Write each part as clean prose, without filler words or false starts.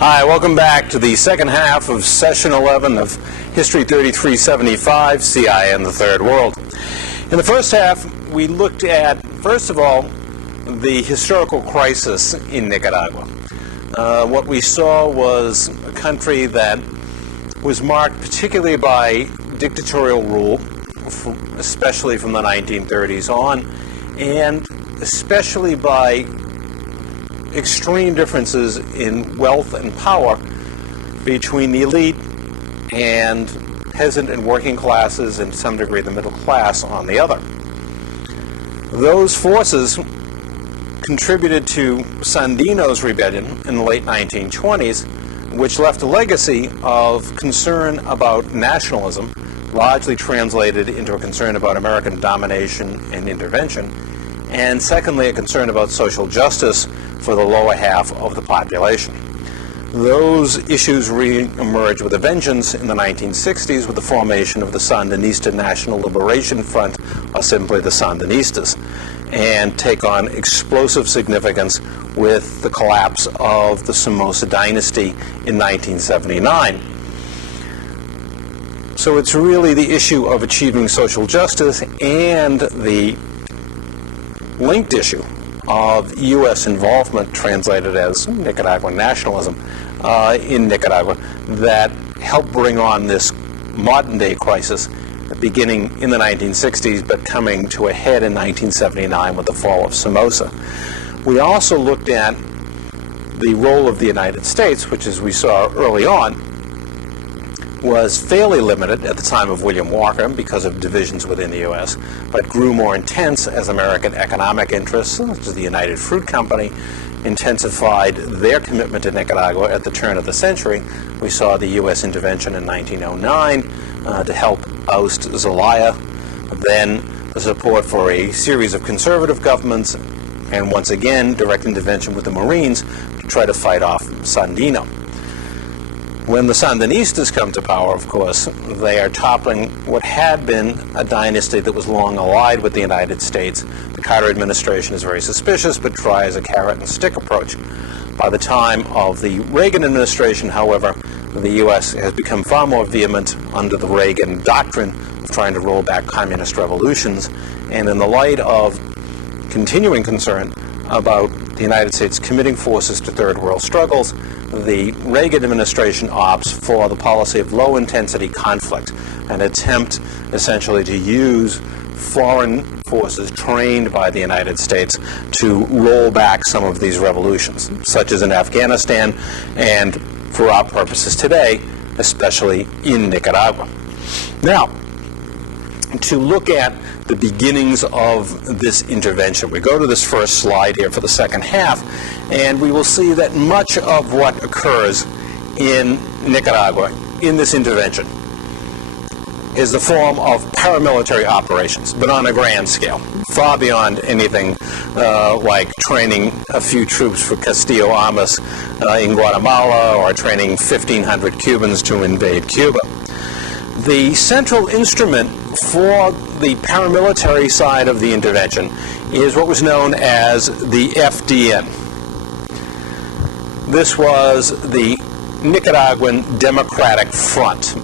Hi, welcome back to the second half of Session 11 of History 3375, CIA and the Third World. In the first half, we looked at, first of all, the historical crisis in Nicaragua. What we saw was a country that was marked particularly by dictatorial rule, especially from the 1930s on, and especially by extreme differences in wealth and power between the elite and peasant and working classes, and to some degree the middle class on the other. Those forces contributed to Sandino's rebellion in the late 1920s, which left a legacy of concern about nationalism, largely translated into a concern about American domination and intervention, and secondly, a concern about social justice for the lower half of the population. Those issues re-emerged with a vengeance in the 1960s with the formation of the Sandinista National Liberation Front, or simply the Sandinistas, and take on explosive significance with the collapse of the Somoza dynasty in 1979. So it's really the issue of achieving social justice and the linked issue of U.S. involvement, translated as Nicaraguan nationalism, in Nicaragua, that helped bring on this modern-day crisis, beginning in the 1960s, but coming to a head in 1979 with the fall of Somoza. We also looked at the role of the United States, which, as we saw early on, was fairly limited at the time of William Walker because of divisions within the U.S., but grew more intense as American economic interests, such as the United Fruit Company, intensified their commitment to Nicaragua at the turn of the century. We saw the U.S. intervention in 1909 to help oust Zelaya, then the support for a series of conservative governments, and once again, direct intervention with the Marines to try to fight off Sandino. When the Sandinistas come to power, of course, they are toppling what had been a dynasty that was long allied with the United States. The Carter administration is very suspicious, but tries a carrot-and-stick approach. By the time of the Reagan administration, however, the U.S. has become far more vehement under the Reagan doctrine of trying to roll back communist revolutions, and in the light of continuing concern about the United States committing forces to third world struggles, the Reagan administration opts for the policy of low-intensity conflict, an attempt essentially to use foreign forces trained by the United States to roll back some of these revolutions, such as in Afghanistan and, for our purposes today, especially in Nicaragua. Now, to look at the beginnings of this intervention, we go to this first slide here for the second half, and we will see that much of what occurs in Nicaragua in this intervention is the form of paramilitary operations, but on a grand scale, far beyond anything like training a few troops for Castillo Armas in Guatemala or training 1,500 Cubans to invade Cuba. The central instrument for the paramilitary side of the intervention is what was known as the FDN. This was the Nicaraguan Democratic Front.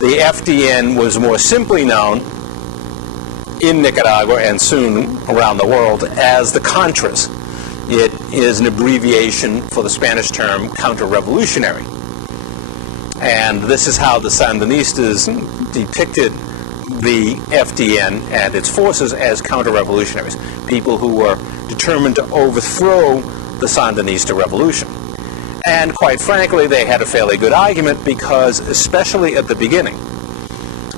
The FDN was more simply known in Nicaragua and soon around the world as the Contras. It is an abbreviation for the Spanish term counter-revolutionary. And this is how the Sandinistas depicted the FDN and its forces as counter-revolutionaries, people who were determined to overthrow the Sandinista revolution. And quite frankly, they had a fairly good argument because, especially at the beginning,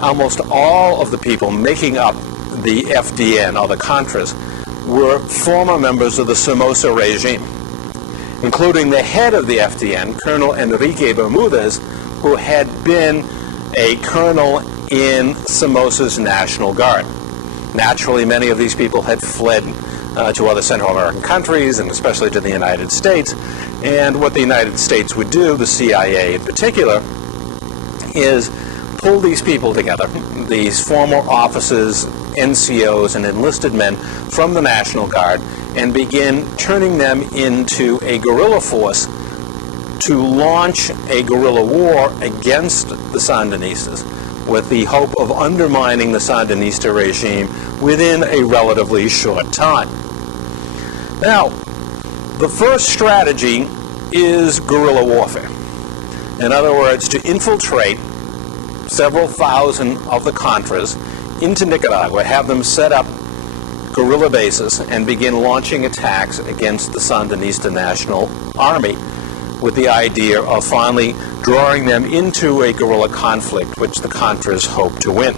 almost all of the people making up the FDN, or the Contras, were former members of the Somoza regime, including the head of the FDN, Colonel Enrique Bermudez, who had been a colonel in Somoza's National Guard. Naturally, many of these people had fled to other Central American countries, and especially to the United States. And what the United States would do, the CIA in particular, is pull these people together, these former officers, NCOs, and enlisted men from the National Guard, and begin turning them into a guerrilla force to launch a guerrilla war against the Sandinistas with the hope of undermining the Sandinista regime within a relatively short time. Now, the first strategy is guerrilla warfare. In other words, to infiltrate several thousand of the Contras into Nicaragua, have them set up guerrilla bases, and begin launching attacks against the Sandinista National Army with the idea of finally drawing them into a guerrilla conflict which the Contras hope to win.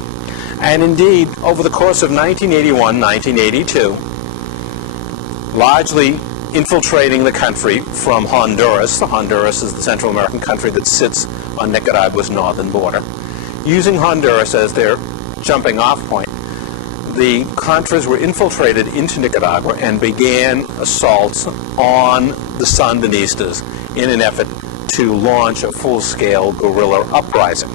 And indeed, over the course of 1981-1982, largely infiltrating the country from Honduras. Honduras is the Central American country that sits on Nicaragua's northern border. Using Honduras as their jumping off point, the Contras were infiltrated into Nicaragua and began assaults on the Sandinistas in an effort to launch a full-scale guerrilla uprising.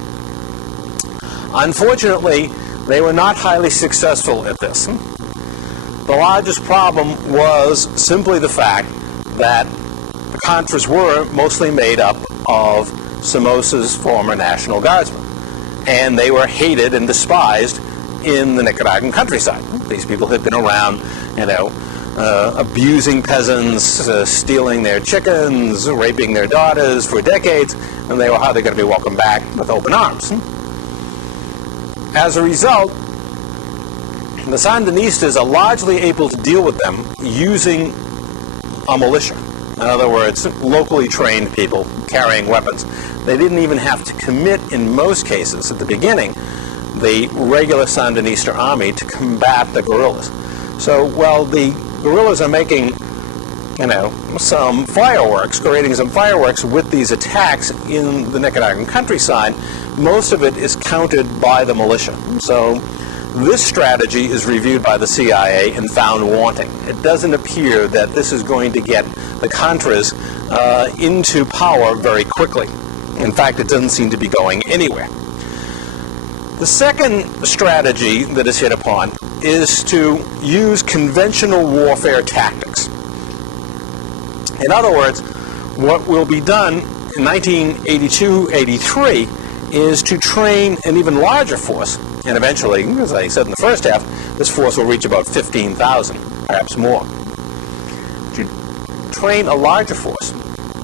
Unfortunately, they were not highly successful at this. The largest problem was simply the fact that the Contras were mostly made up of Somoza's former National Guardsmen, and they were hated and despised in the Nicaraguan countryside. These people had been around, abusing peasants, stealing their chickens, raping their daughters for decades, and they were hardly going to be welcomed back with open arms. As a result, the Sandinistas are largely able to deal with them using a militia. In other words, locally trained people carrying weapons. They didn't even have to commit, in most cases, at the beginning, the regular Sandinista army to combat the guerrillas. So while the guerrillas are making, some fireworks, creating some fireworks with these attacks in the Nicaraguan countryside, most of it is countered by the militia. So this strategy is reviewed by the CIA and found wanting. It doesn't appear that this is going to get the Contras into power very quickly. In fact, it doesn't seem to be going anywhere. The second strategy that is hit upon is to use conventional warfare tactics. In other words, what will be done in 1982-83 is to train an even larger force, and eventually, as I said in the first half, this force will reach about 15,000, perhaps more. To train a larger force,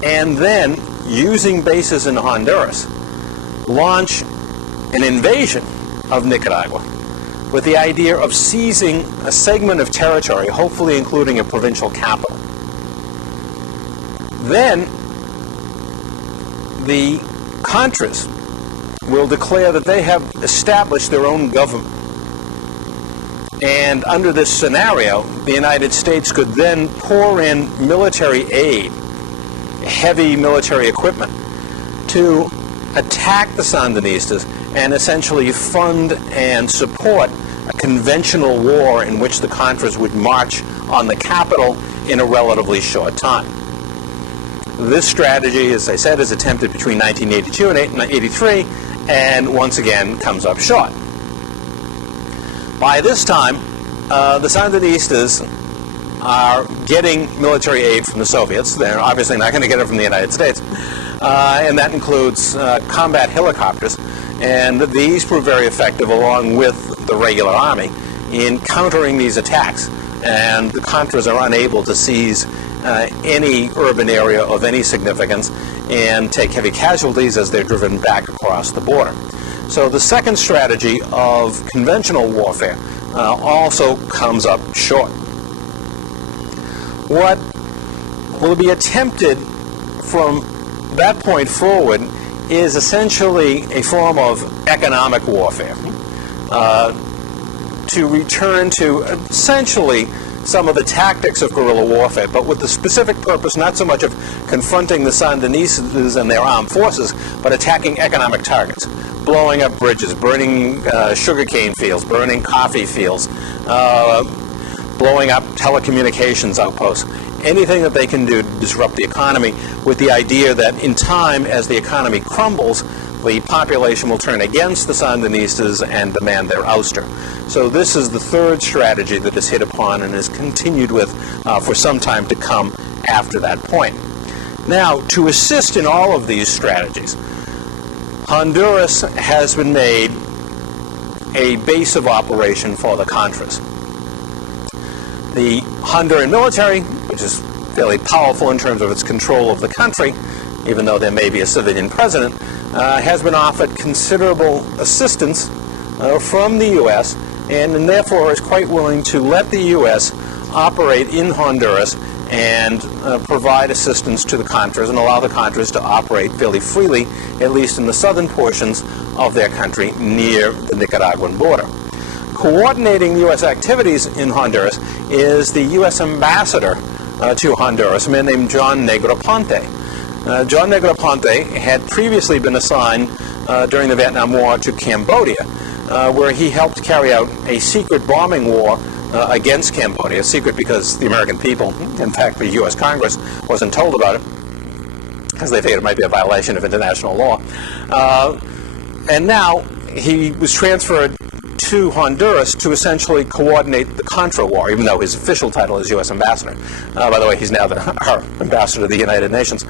and then, using bases in Honduras, launch an invasion of Nicaragua with the idea of seizing a segment of territory, hopefully including a provincial capital. Then the Contras will declare that they have established their own government. And under this scenario, the United States could then pour in military aid, heavy military equipment, to attack the Sandinistas and essentially fund and support a conventional war in which the Contras would march on the capital in a relatively short time. This strategy, as I said, is attempted between 1982 and 1983, and once again comes up short. By this time, the Sandinistas are getting military aid from the Soviets. They're obviously not going to get it from the United States. And that includes combat helicopters. And these prove very effective, along with the regular army, in countering these attacks. And the Contras are unable to seize any urban area of any significance and take heavy casualties as they're driven back across the border. So the second strategy of conventional warfare also comes up short. What will be attempted from that point forward is essentially a form of economic warfare to return to essentially some of the tactics of guerrilla warfare, but with the specific purpose not so much of confronting the Sandinistas and their armed forces, but attacking economic targets, blowing up bridges, burning sugarcane fields, burning coffee fields, blowing up telecommunications outposts, anything that they can do to disrupt the economy, with the idea that in time, as the economy crumbles, the population will turn against the Sandinistas and demand their ouster. So this is the third strategy that is hit upon and is continued with for some time to come after that point. Now, to assist in all of these strategies, Honduras has been made a base of operation for the Contras. The Honduran military, which is fairly powerful in terms of its control of the country, even though there may be a civilian president, has been offered considerable assistance from the U.S. and therefore is quite willing to let the U.S. operate in Honduras and provide assistance to the Contras and allow the Contras to operate fairly freely, at least in the southern portions of their country near the Nicaraguan border. Coordinating U.S. activities in Honduras is the U.S. ambassador to Honduras, a man named John Negroponte. John Negroponte had previously been assigned during the Vietnam War to Cambodia, where he helped carry out a secret bombing war against Cambodia, secret because the American people, in fact the U.S. Congress, wasn't told about it, because they figured it might be a violation of international law. And now he was transferred to Honduras to essentially coordinate the Contra War, even though his official title is U.S. Ambassador. By the way, he's now our Ambassador to the United Nations.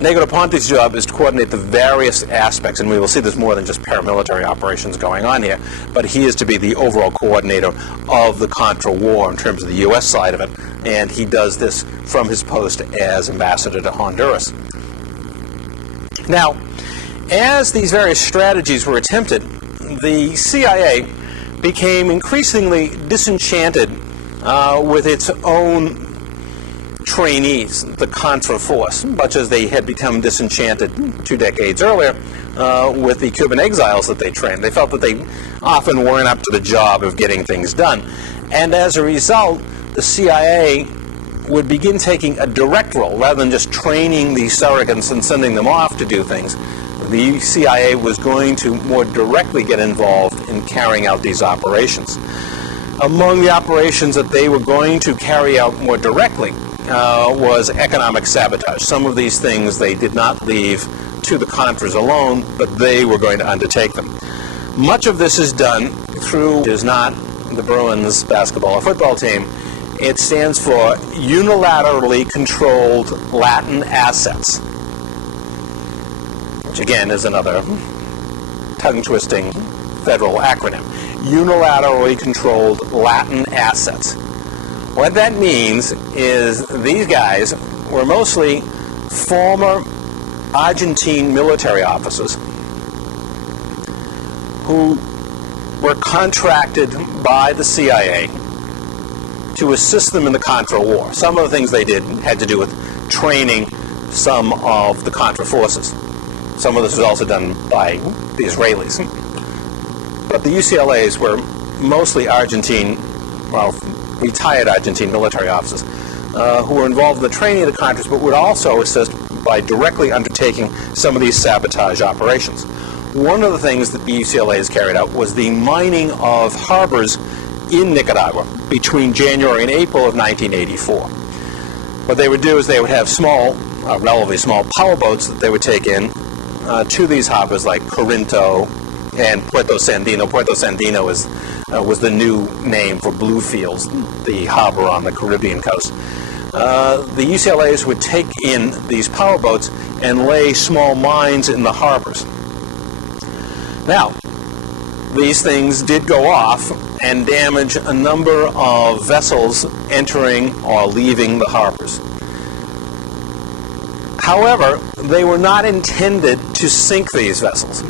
Negroponte's job is to coordinate the various aspects, and we will see there's more than just paramilitary operations going on here, but he is to be the overall coordinator of the Contra War in terms of the U.S. side of it, and he does this from his post as ambassador to Honduras. Now, as these various strategies were attempted, the CIA became increasingly disenchanted with its own trainees, the Contra force, much as they had become disenchanted 2 decades earlier with the Cuban exiles that they trained. They felt that they often weren't up to the job of getting things done. And as a result, the CIA would begin taking a direct role rather than just training these surrogates and sending them off to do things. The CIA was going to more directly get involved in carrying out these operations. Among the operations that they were going to carry out more directly was economic sabotage. Some of these things they did not leave to the Contras alone, but they were going to undertake them. Much of this is done through, is not the Bruins basketball or football team. It stands for Unilaterally Controlled Latin Assets, which again is another tongue-twisting federal acronym. Unilaterally Controlled Latin Assets. What that means is these guys were mostly former Argentine military officers who were contracted by the CIA to assist them in the Contra War. Some of the things they did had to do with training some of the Contra forces. Some of this was also done by the Israelis. But the UCLAs were mostly Argentine, well, retired Argentine military officers who were involved in the training of the Contras, but would also assist by directly undertaking some of these sabotage operations. One of the things that the UCLAs carried out was the mining of harbors in Nicaragua between January and April of 1984. What they would do is they would have small, relatively small power boats that they would take in to these harbors like Corinto and Puerto Sandino. Puerto Sandino was the new name for Bluefields, the harbor on the Caribbean coast. The UCLAs would take in these power boats and lay small mines in the harbors. Now, these things did go off and damage a number of vessels entering or leaving the harbors. However, they were not intended to sink these vessels.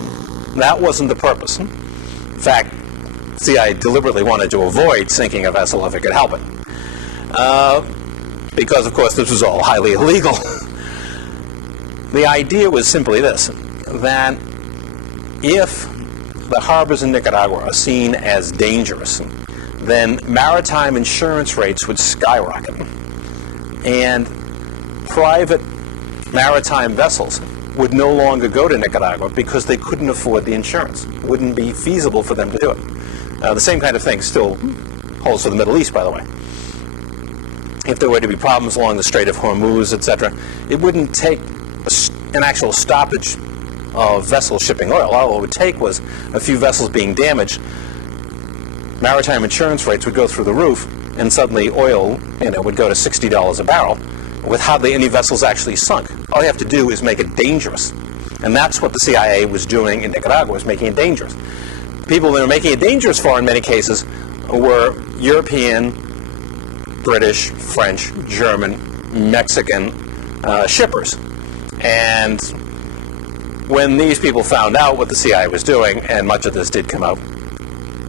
That wasn't the purpose. In fact, CIA deliberately wanted to avoid sinking a vessel if it could help it. Because, of course, this was all highly illegal. The idea was simply this, that if the harbors in Nicaragua are seen as dangerous, then maritime insurance rates would skyrocket. And private maritime vessels would no longer go to Nicaragua because they couldn't afford the insurance. It wouldn't be feasible for them to do it. The same kind of thing still holds for the Middle East, by the way. If there were to be problems along the Strait of Hormuz, etc., it wouldn't take an actual stoppage of vessels shipping oil. All it would take was a few vessels being damaged. Maritime insurance rates would go through the roof, and suddenly oil, would go to $60 a barrel, with hardly any vessels actually sunk. All you have to do is make it dangerous. And that's what the CIA was doing in Nicaragua, was making it dangerous. People they were making it dangerous for, in many cases, were European, British, French, German, Mexican shippers. And when these people found out what the CIA was doing, and much of this did come out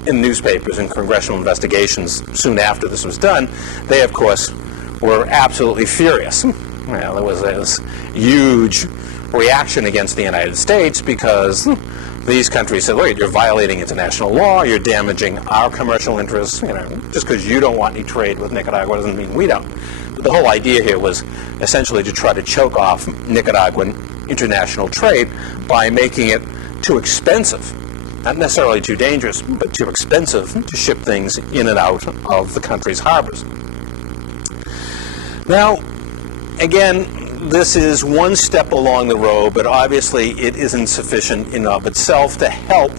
in newspapers and congressional investigations soon after this was done, they, of course, were absolutely furious. Well, there was this huge reaction against the United States because these countries said, look, you're violating international law, you're damaging our commercial interests. Just because you don't want any trade with Nicaragua doesn't mean we don't. But the whole idea here was essentially to try to choke off Nicaraguan international trade by making it too expensive. Not necessarily too dangerous, but too expensive to ship things in and out of the country's harbors. Now, again, this is one step along the road, but obviously it isn't sufficient in and of itself to help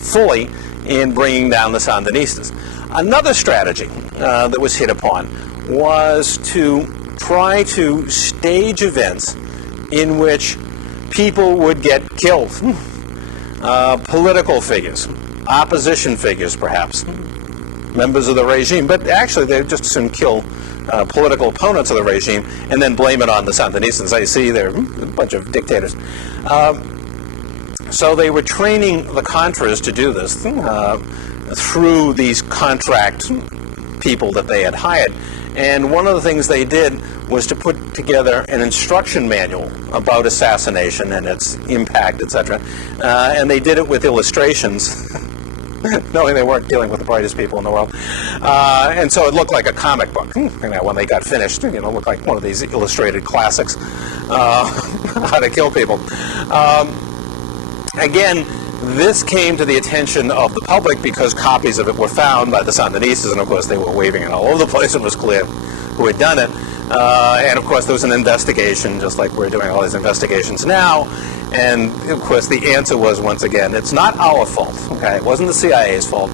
fully in bringing down the Sandinistas. Another strategy that was hit upon was to try to stage events in which people would get killed. Political figures, opposition figures perhaps, members of the regime, but actually they just as soon kill political opponents of the regime and then blame it on the Sandinistas. I see they're a bunch of dictators. So they were training the Contras to do this through these contract people that they had hired. And one of the things they did was to put together an instruction manual about assassination and its impact, etc. And they did it with illustrations, knowing they weren't dealing with the brightest people in the world. And so it looked like a comic book. When they got finished, it looked like one of these illustrated classics, how to kill people. Again, this came to the attention of the public because copies of it were found by the Sandinistas, and of course they were waving it all over the place. It was clear who had done it. And of course there was an investigation, just like we're doing all these investigations now. And of course the answer was, once again, it's not our fault. Okay, it wasn't the CIA's fault.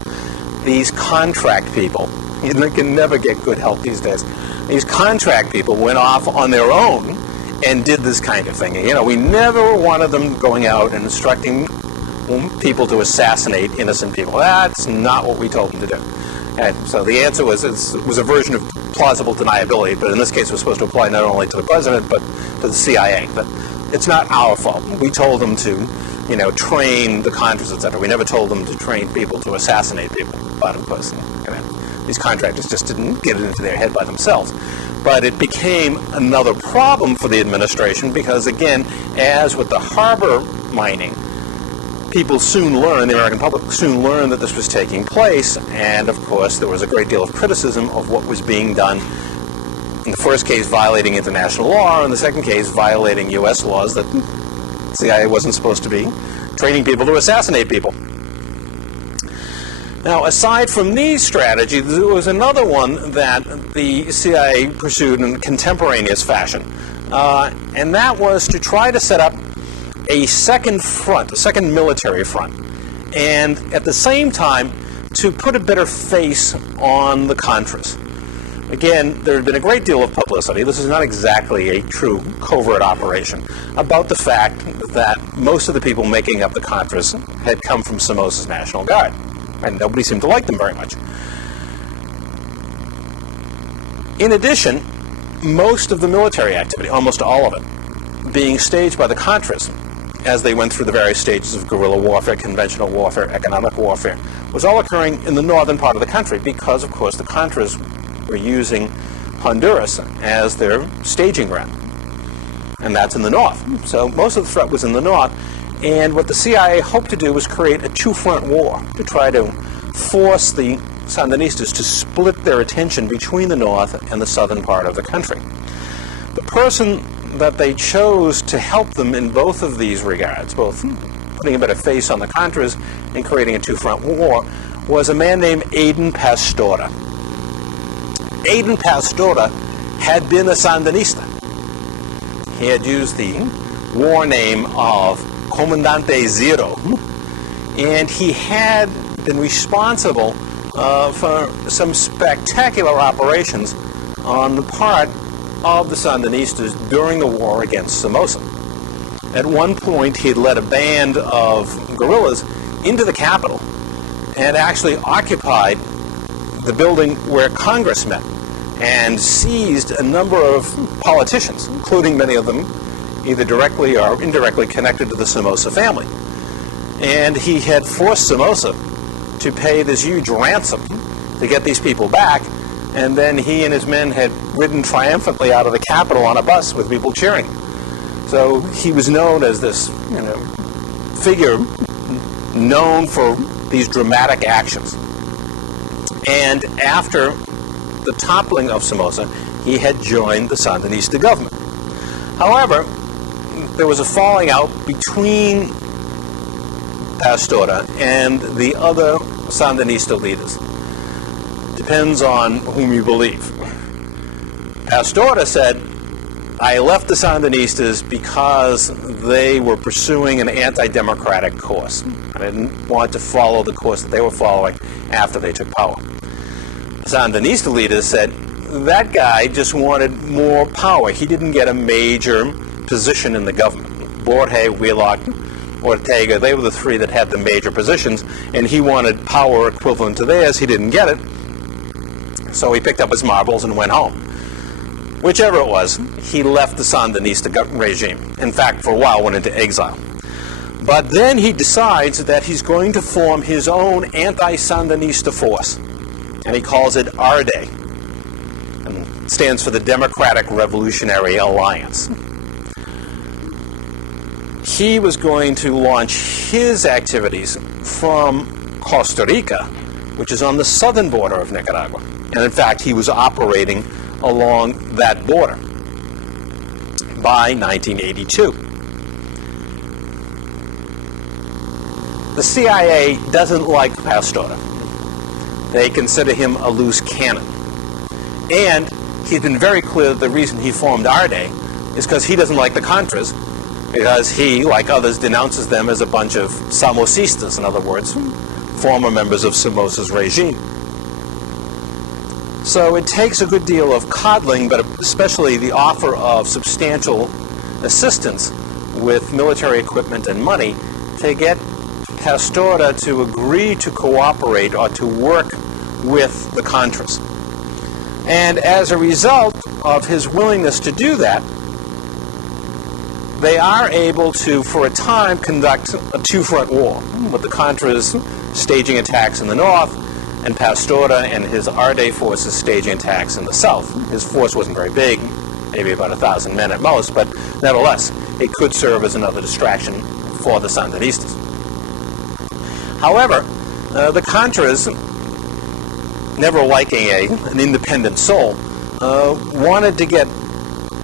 These contract people, you can never get good help these days. These contract people went off on their own and did this kind of thing. We never wanted them going out and instructing people to assassinate innocent people. That's not what we told them to do. And so the answer was, it was a version of plausible deniability, but in this case it was supposed to apply not only to the president, but to the CIA. But it's not our fault. We told them to, train the Contras, etc. We never told them to train people to assassinate people. But of course, these contractors just didn't get it into their head by themselves. But it became another problem for the administration because, again, as with the harbor mining, people soon learned, the American public soon learned that this was taking place, and of course there was a great deal of criticism of what was being done. In the first case, violating international law, and in the second case, violating U.S. laws that the CIA wasn't supposed to be training people to assassinate people. Now, aside from these strategies, there was another one that the CIA pursued in contemporaneous fashion, and that was to try to set up a second front, a second military front, and at the same time to put a better face on the Contras. Again, there had been a great deal of publicity, this is not exactly a true covert operation, about the fact that most of the people making up the Contras had come from Somoza's National Guard, and nobody seemed to like them very much. In addition, most of the military activity, almost all of it, being staged by the Contras as they went through the various stages of guerrilla warfare, conventional warfare, economic warfare, was all occurring in the northern part of the country because, of course, the Contras were using Honduras as their staging ground. And that's in the north. So most of the threat was in the north. And what the CIA hoped to do was create a two-front war to try to force the Sandinistas to split their attention between the north and the southern part of the country. The person that they chose to help them in both of these regards, both putting a better face on the Contras and creating a two-front war, was a man named Aiden Pastora. Aiden Pastora had been a Sandinista. He had used the war name of Comandante Zero, and he had been responsible for some spectacular operations on the part of the Sandinistas during the war against Somoza. At one point, he had led a band of guerrillas into the capital and actually occupied the building where Congress met and seized a number of politicians, including many of them either directly or indirectly connected to the Somoza family. And he had forced Somoza to pay this huge ransom to get these people back, and then he and his men had ridden triumphantly out of the capital on a bus with people cheering. So he was known as this, figure known for these dramatic actions. And after the toppling of Somoza, he had joined the Sandinista government. However, there was a falling out between Pastora and the other Sandinista leaders. Depends on whom you believe. Pastora said, I left the Sandinistas because they were pursuing an anti-democratic course. I didn't want to follow the course that they were following after they took power. The Sandinista leaders said that guy just wanted more power. He didn't get a major position in the government. Borge, Wheelock, Ortega, they were the three that had the major positions, and he wanted power equivalent to theirs. He didn't get it, so he picked up his marbles and went home. Whichever it was, he left the Sandinista regime. In fact, for a while went into exile. But then he decides that he's going to form his own anti-Sandinista force, and he calls it ARDE, and stands for the Democratic Revolutionary Alliance. He was going to launch his activities from Costa Rica, which is on the southern border of Nicaragua. And in fact, he was operating along that border by 1982. The CIA doesn't like Pastora. They consider him a loose cannon. And he's been very clear that the reason he formed ARDE is because he doesn't like the Contras, because he, like others, denounces them as a bunch of Somocistas, in other words, former members of Somoza's regime. So it takes a good deal of coddling, but especially the offer of substantial assistance with military equipment and money to get Pastora to agree to cooperate or to work with the Contras. And as a result of his willingness to do that, they are able to, for a time, conduct a two-front war, with the Contras staging attacks in the north, and Pastora and his ARDE forces staging attacks in the south. His force wasn't very big, maybe about 1,000 men at most, but nevertheless, it could serve as another distraction for the Sandinistas. However, the Contras, never liking an independent soul, wanted to get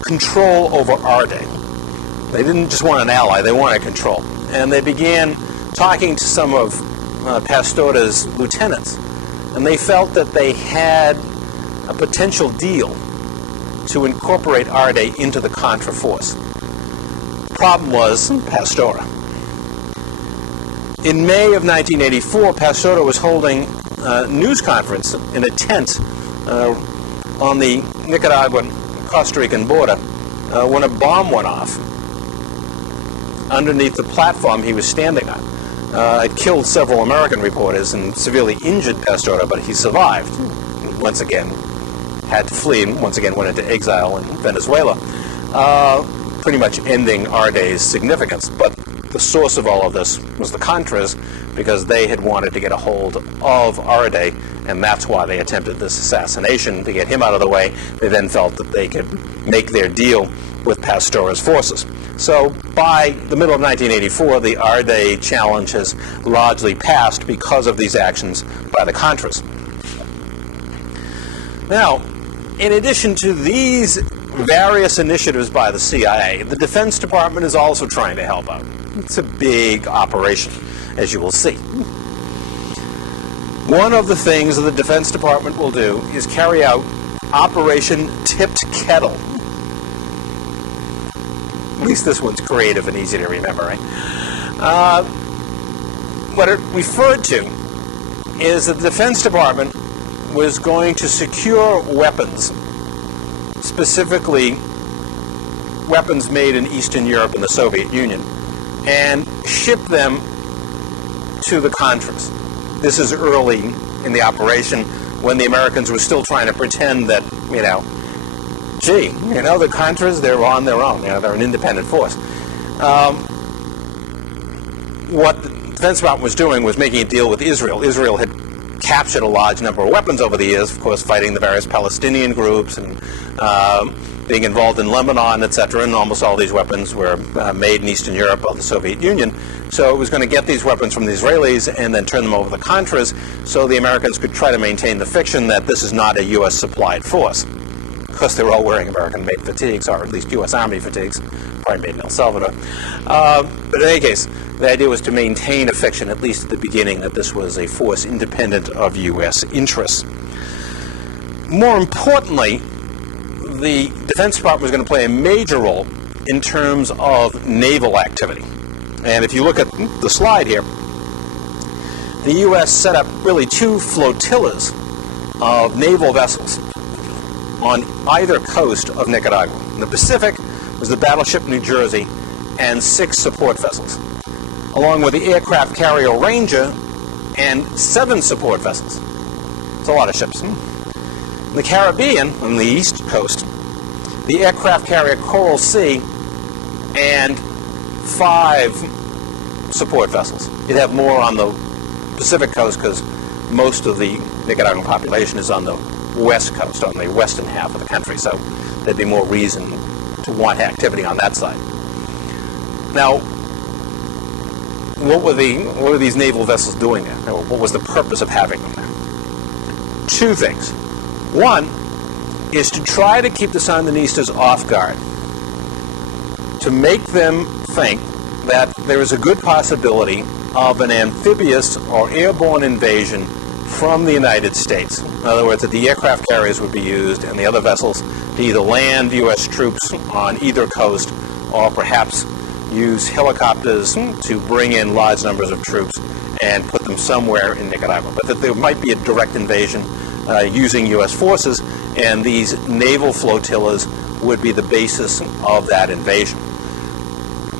control over ARDE. They didn't just want an ally, they wanted control. And they began talking to some of Pastora's lieutenants, and they felt that they had a potential deal to incorporate ARDE into the Contra force. The problem was Pastora. In May of 1984, Pastora was holding a news conference in a tent on the Nicaraguan-Costa Rican border when a bomb went off underneath the platform he was standing on. It killed several American reporters and severely injured Pastora, but he survived. Once again, had to flee and once again went into exile in Venezuela, pretty much ending ARDE's significance. But the source of all of this was the Contras, because they had wanted to get a hold of ARDE, and that's why they attempted this assassination, to get him out of the way. They then felt that they could make their deal with Pastora's forces. So by the middle of 1984, the ARDE challenge has largely passed because of these actions by the Contras. Now, in addition to these various initiatives by the CIA, the Defense Department is also trying to help out. It's a big operation, as you will see. One of the things that the Defense Department will do is carry out Operation Tipped Kettle. At least this one's creative and easy to remember, right? What it referred to is that the Defense Department was going to secure weapons, specifically weapons made in Eastern Europe and the Soviet Union, and ship them to the Contras. This is early in the operation when the Americans were still trying to pretend that, the Contras, they're on their own. They're an independent force. What the Defense Department was doing was making a deal with Israel. Israel had captured a large number of weapons over the years, of course, fighting the various Palestinian groups and being involved in Lebanon, etc., and almost all these weapons were made in Eastern Europe or the Soviet Union. So it was going to get these weapons from the Israelis and then turn them over to the Contras so the Americans could try to maintain the fiction that this is not a U.S.-supplied force. Of course, they were all wearing American-made fatigues, or at least U.S. Army fatigues, probably made in El Salvador. But in any case, the idea was to maintain a fiction, at least at the beginning, that this was a force independent of U.S. interests. More importantly, the Defense Department was going to play a major role in terms of naval activity. And if you look at the slide here, the U.S. set up really 2 flotillas of naval vessels on either coast of Nicaragua. In the Pacific was the battleship New Jersey and 6 support vessels, along with the aircraft carrier Ranger and 7 support vessels. It's a lot of ships. In the Caribbean, on the east coast, the aircraft carrier Coral Sea and 5 support vessels. You'd have more on the Pacific coast because most of the Nicaraguan population is on the west coast, on the western half of the country, so there'd be more reason to want activity on that side. Now, what were these naval vessels doing there? What was the purpose of having them there? 2 things. One is to try to keep the Sandinistas off guard, to make them think that there is a good possibility of an amphibious or airborne invasion from the United States. In other words, that the aircraft carriers would be used and the other vessels to either land U.S. troops on either coast or perhaps use helicopters to bring in large numbers of troops and put them somewhere in Nicaragua. But that there might be a direct invasion using U.S. forces, and these naval flotillas would be the basis of that invasion.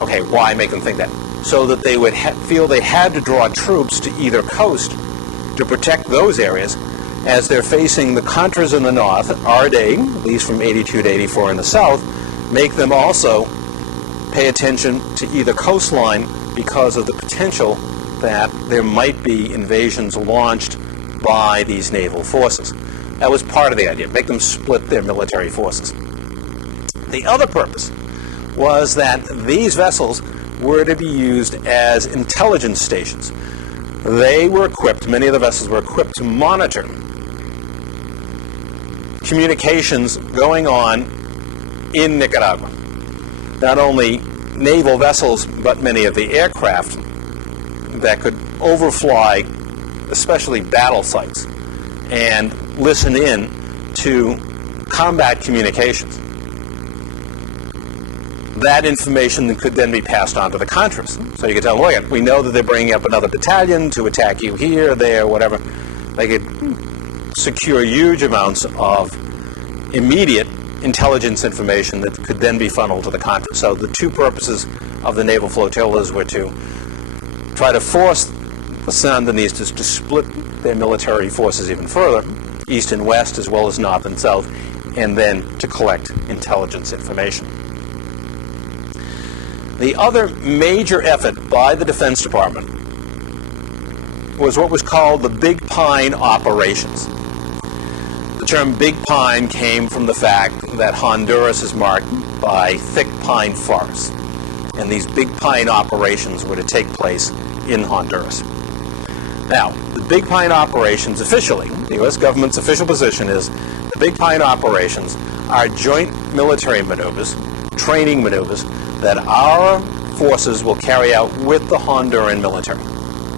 Okay, why make them think that? So that they would feel they had to draw troops to either coast to protect those areas as they're facing the Contras in the north, RDA, at least from 82 to 84 in the south, make them also pay attention to either coastline because of the potential that there might be invasions launched by these naval forces. That was part of the idea, make them split their military forces. The other purpose was that these vessels were to be used as intelligence stations. They were equipped, many of the vessels were equipped to monitor communications going on in Nicaragua. Not only naval vessels, but many of the aircraft that could overfly, especially battle sites, and listen in to combat communications. That information could then be passed on to the Contras. So you could tell them, look, we know that they're bringing up another battalion to attack you here, there, whatever. They could secure huge amounts of immediate intelligence information that could then be funneled to the Contras. So the 2 purposes of the naval flotillas were to try to force the Sandinistas to split their military forces even further, east and west as well as north and south, and then to collect intelligence information. The other major effort by the Defense Department was what was called the Big Pine operations. The term Big Pine came from the fact that Honduras is marked by thick pine forests, and these Big Pine operations were to take place in Honduras. Now, the Big Pine operations officially, the U.S. government's official position is the Big Pine operations are joint military maneuvers, training maneuvers, that our forces will carry out with the Honduran military.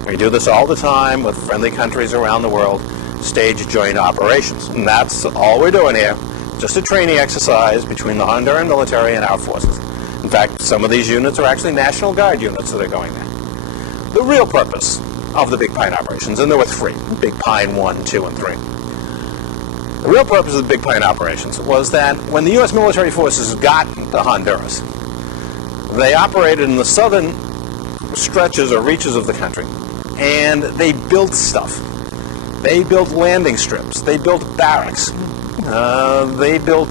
We do this all the time with friendly countries around the world, stage joint operations. And that's all we're doing here, just a training exercise between the Honduran military and our forces. In fact, some of these units are actually National Guard units that are going there. The real purpose of the Big Pine operations, and there were 3, Big Pine 1, 2, and 3, The real purpose of the Big Pine operations was that when the U.S. military forces got to Honduras, they operated in the southern stretches or reaches of the country, and they built stuff. They built landing strips. They built barracks. They built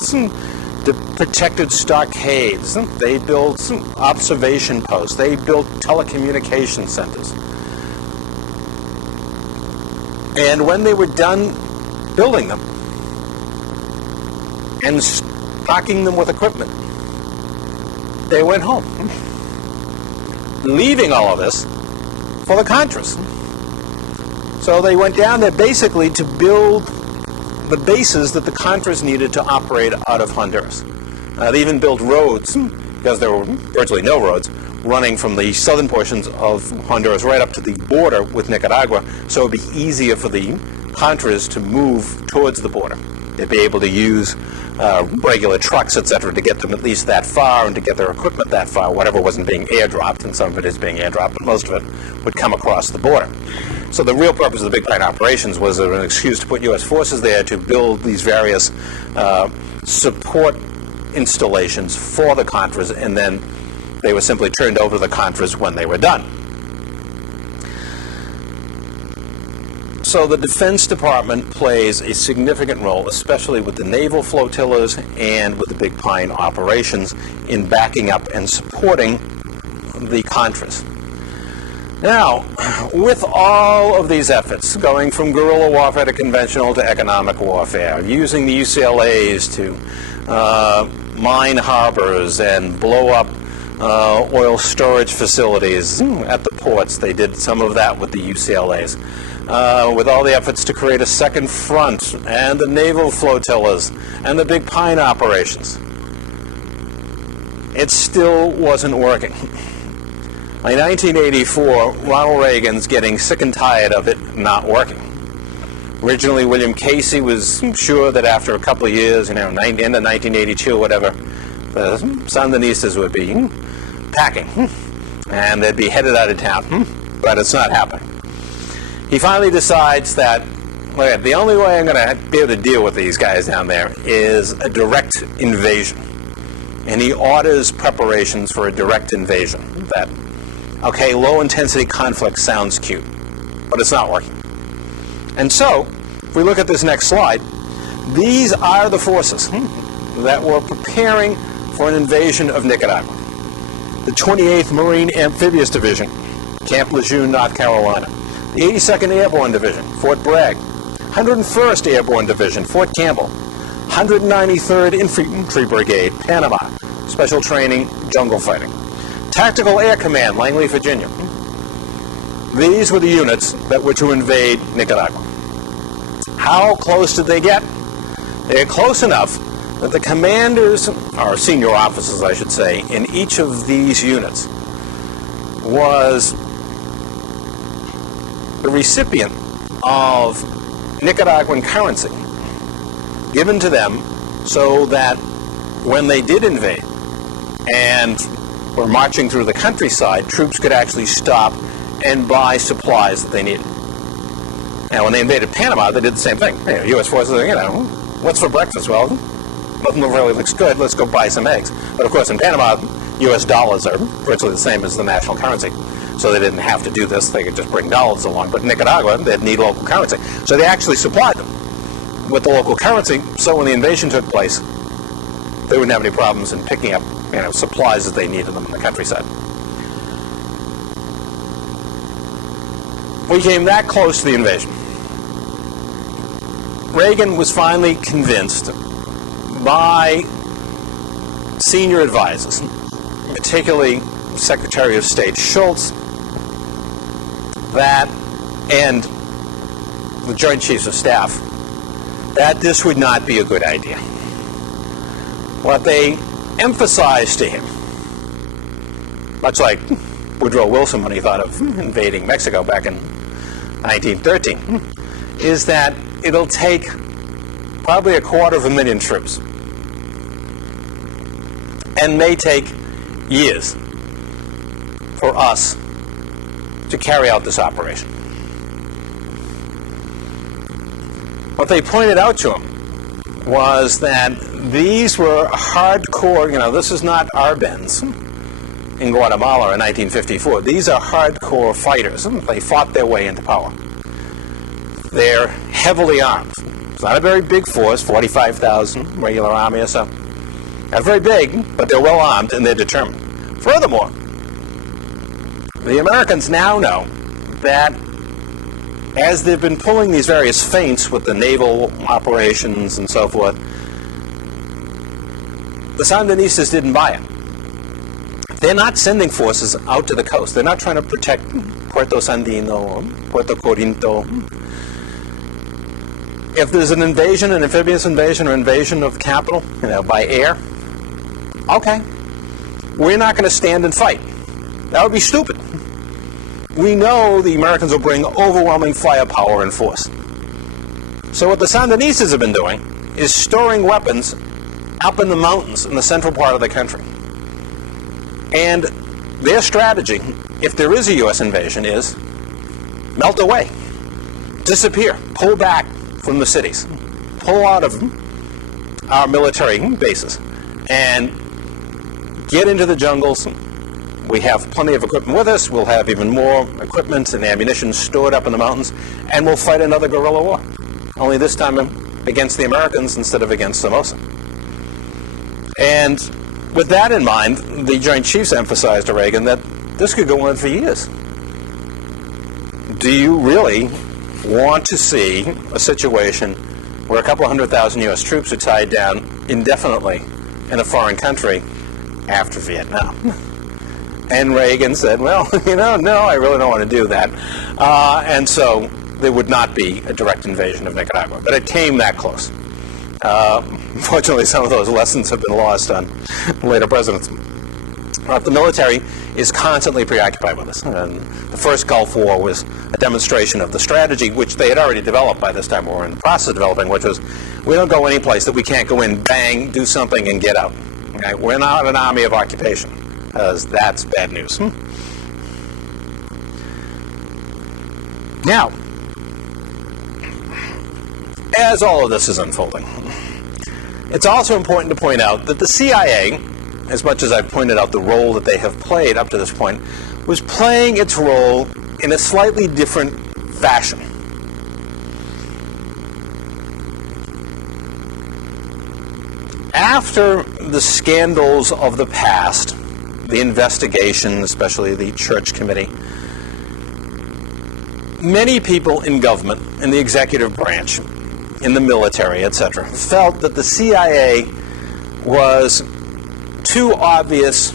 protected stockades. They built observation posts. They built telecommunication centers. And when they were done building them and stocking them with equipment, they went home, leaving all of this for the Contras. So they went down there basically to build the bases that the Contras needed to operate out of Honduras. They even built roads, because there were virtually no roads, running from the southern portions of Honduras right up to the border with Nicaragua, so it would be easier for the Contras to move towards the border. They'd be able to use regular trucks, etc., to get them at least that far and to get their equipment that far, whatever wasn't being airdropped, and some of it is being airdropped, but most of it would come across the border. So the real purpose of the Big Pine operations was an excuse to put U.S. forces there to build these various support installations for the Contras, and then they were simply turned over to the Contras when they were done. So the Defense Department plays a significant role, especially with the Naval Flotillas and with the Big Pine operations, in backing up and supporting the Contras. Now, with all of these efforts, going from guerrilla warfare to conventional to economic warfare, using the UCLAs to mine harbors and blow up oil storage facilities at the ports, they did some of that with the UCLAs. With all the efforts to create a second front, and the Naval Flotillas, and the Big Pine operations, it still wasn't working. By 1984, Ronald Reagan's getting sick and tired of it not working. Originally, William Casey was sure that after a couple of years, end of 1982 or whatever, the Sandinistas would be packing, and they'd be headed out of town, but it's not happening. He finally decides that, well, the only way I'm going to be able to deal with these guys down there is a direct invasion. And he orders preparations for a direct invasion. That, okay, low-intensity conflict sounds cute, but it's not working. And so, if we look at this next slide, these are the forces that were preparing for an invasion of Nicaragua. The 28th Marine Amphibious Division, Camp Lejeune, North Carolina. The 82nd Airborne Division, Fort Bragg. 101st Airborne Division, Fort Campbell. 193rd Infantry Brigade, Panama. Special training, jungle fighting. Tactical Air Command, Langley, Virginia. These were the units that were to invade Nicaragua. How close did they get? They got close enough that the commanders, or senior officers I should say, in each of these units was the recipient of Nicaraguan currency given to them so that when they did invade and were marching through the countryside, troops could actually stop and buy supplies that they needed. Now, when they invaded Panama, they did the same thing. U.S. forces, what's for breakfast? Well, nothing really looks good. Let's go buy some eggs. But of course, in Panama, U.S. dollars are virtually the same as the national currency. So they didn't have to do this. They could just bring dollars along. But in Nicaragua, they'd need local currency. So they actually supplied them with the local currency. So when the invasion took place, they wouldn't have any problems in picking up supplies that they needed them in the countryside. We came that close to the invasion. Reagan was finally convinced by senior advisors, particularly Secretary of State Schultz, and the Joint Chiefs of Staff, that this would not be a good idea. What they emphasized to him, much like Woodrow Wilson when he thought of invading Mexico back in 1913, is that it'll take probably 250,000 troops and may take years for us to carry out this operation. What they pointed out to him was that these were hardcore, this is not Arbenz in Guatemala in 1954. These are hardcore fighters. They fought their way into power. They're heavily armed. It's not a very big force, 45,000 regular army or so. Not very big, but they're well armed and they're determined. Furthermore, the Americans now know that as they've been pulling these various feints with the naval operations and so forth, the Sandinistas didn't buy it. They're not sending forces out to the coast. They're not trying to protect Puerto Sandino, Puerto Corinto. If there's an invasion, an amphibious invasion or invasion of the capital, by air, okay, we're not going to stand and fight. That would be stupid. We know the Americans will bring overwhelming firepower and force. So what the Sandinistas have been doing is storing weapons up in the mountains in the central part of the country. And their strategy, if there is a U.S. invasion, is melt away, disappear, pull back from the cities, pull out of our military bases, and get into the jungles. We have plenty of equipment with us. We'll have even more equipment and ammunition stored up in the mountains, and we'll fight another guerrilla war. Only this time against the Americans instead of against Somoza. And with that in mind, the Joint Chiefs emphasized to Reagan that this could go on for years. Do you really want to see a situation where a couple 100,000 U.S. troops are tied down indefinitely in a foreign country after Vietnam? And Reagan said, well, no, I really don't want to do that. And so there would not be a direct invasion of Nicaragua. But it came that close. Fortunately, some of those lessons have been lost on later presidents. The military is constantly preoccupied with this. And the first Gulf War was a demonstration of the strategy, which they had already developed by this time, or were in the process of developing, which was, we don't go any place that we can't go in, bang, do something, and get out. Okay? We're not an army of occupation, because that's bad news. Now, as all of this is unfolding, it's also important to point out that the CIA, as much as I've pointed out the role that they have played up to this point, was playing its role in a slightly different fashion. After the scandals of the past, the investigation, especially the Church Committee, many people in government, in the executive branch, in the military, etc., felt that the CIA was too obvious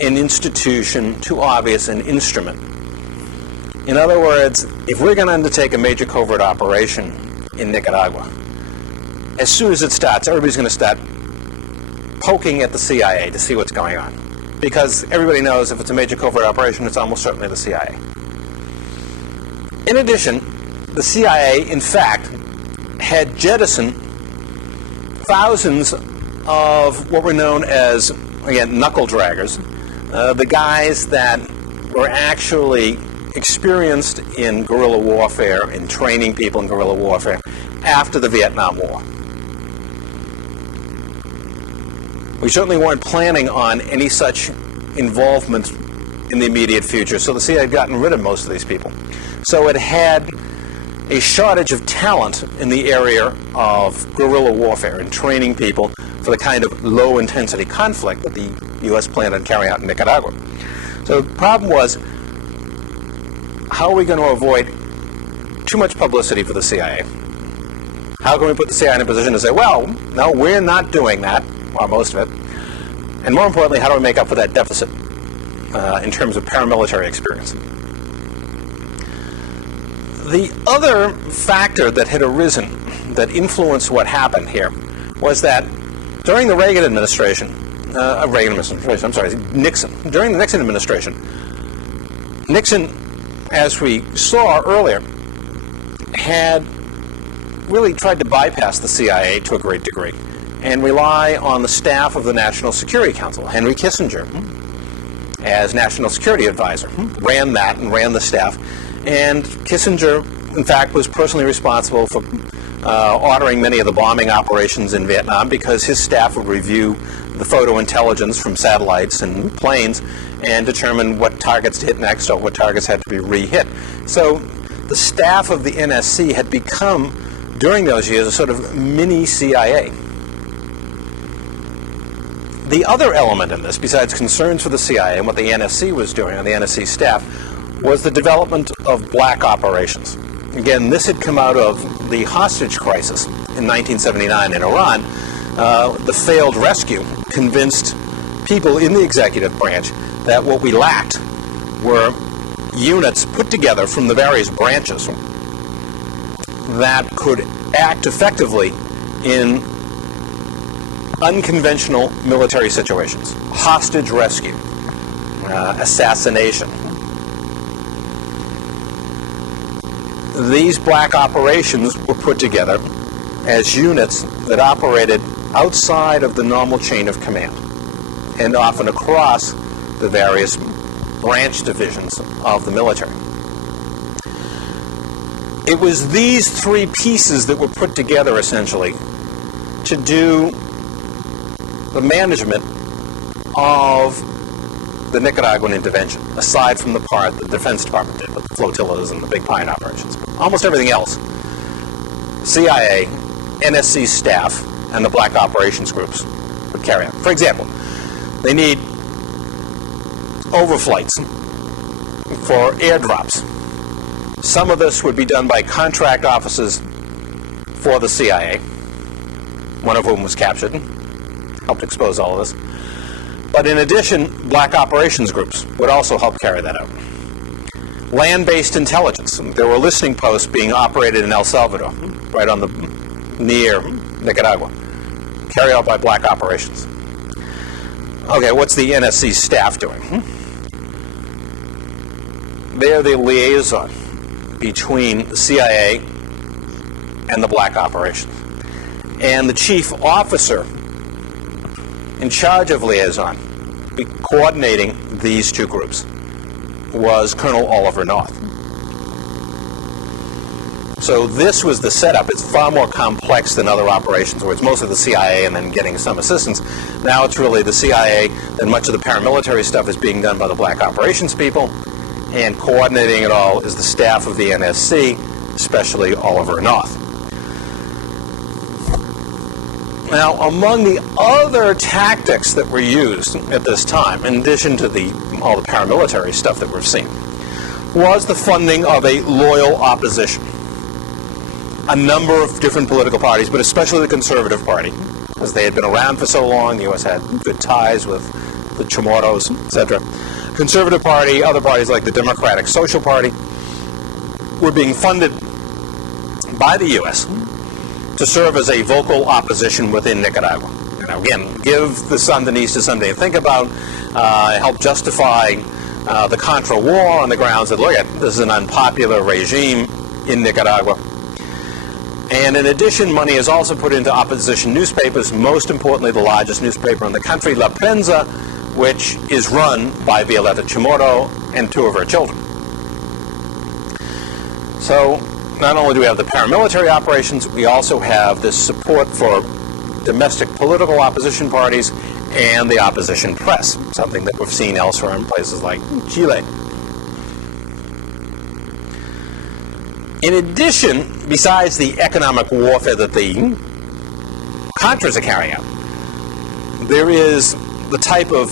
an institution, too obvious an instrument. In other words, if we're going to undertake a major covert operation in Nicaragua, as soon as it starts, everybody's going to start poking at the CIA to see what's going on. Because everybody knows if it's a major covert operation, it's almost certainly the CIA. In addition, the CIA, in fact, had jettisoned thousands of what were known as, again, knuckle draggers, the guys that were actually experienced in guerrilla warfare, in training people in guerrilla warfare, after the Vietnam War. We certainly weren't planning on any such involvement in the immediate future, so the CIA had gotten rid of most of these people. So it had a shortage of talent in the area of guerrilla warfare and training people for the kind of low-intensity conflict that the U.S. planned on carrying out in Nicaragua. So the problem was, how are we going to avoid too much publicity for the CIA? How can we put the CIA in a position to say, well, no, we're not doing that, or most of it. And more importantly, how do we make up for that deficit in terms of paramilitary experience? The other factor that had arisen that influenced what happened here was that during the Nixon administration, during the Nixon administration, Nixon, as we saw earlier, had really tried to bypass the CIA to a great degree and rely on the staff of the National Security Council. Henry Kissinger, as National Security Advisor, ran that and ran the staff. And Kissinger, in fact, was personally responsible for ordering many of the bombing operations in Vietnam because his staff would review the photo intelligence from satellites and planes and determine what targets to hit next or what targets had to be re-hit. So the staff of the NSC had become, during those years, a sort of mini CIA. The other element in this, besides concerns for the CIA and what the NSC was doing on the NSC staff, was the development of black operations. Again, this had come out of the hostage crisis in 1979 in Iran. The failed rescue convinced people in the executive branch that what we lacked were units put together from the various branches that could act effectively in unconventional military situations. Hostage rescue, assassination. These black operations were put together as units that operated outside of the normal chain of command and often across the various branch divisions of the military. It was these three pieces that were put together essentially to do the management of the Nicaraguan intervention, aside from the part the Defense Department did with the flotillas and the Big Pine operations. Almost everything else, CIA, NSC staff, and the black operations groups would carry out. For example, they need overflights for airdrops. Some of this would be done by contract officers for the CIA, one of whom was captured and helped expose all of this. But in addition, black operations groups would also help carry that out. Land-based intelligence. There were listening posts being operated in El Salvador, right on the near Nicaragua, carried out by black operations. Okay, what's the NSC staff doing? They're the liaison between the CIA and the black operations. And the chief officer in charge of liaison, coordinating these two groups, was Colonel Oliver North. So this was the setup. It's far more complex than other operations where it's mostly the CIA and then getting some assistance. Now it's really the CIA, and much of the paramilitary stuff is being done by the black operations people, and coordinating it all is the staff of the NSC, especially Oliver North. Now, among the other tactics that were used at this time, in addition to all the paramilitary stuff that we've seen, was the funding of a loyal opposition. A number of different political parties, but especially the Conservative Party, as they had been around for so long. The U.S. had good ties with the Chamorros, etc. Conservative Party, other parties like the Democratic Social Party, were being funded by the U.S. to serve as a vocal opposition within Nicaragua. And again, give the Sandinistas something to think about, help justify the Contra War on the grounds that, look, this is an unpopular regime in Nicaragua. And in addition, money is also put into opposition newspapers, most importantly the largest newspaper in the country, La Prensa, which is run by Violeta Chamorro and two of her children. So not only do we have the paramilitary operations, we also have this support for domestic political opposition parties and the opposition press, something that we've seen elsewhere in places like Chile. In addition, besides the economic warfare that the Contras are carrying out, there is the type of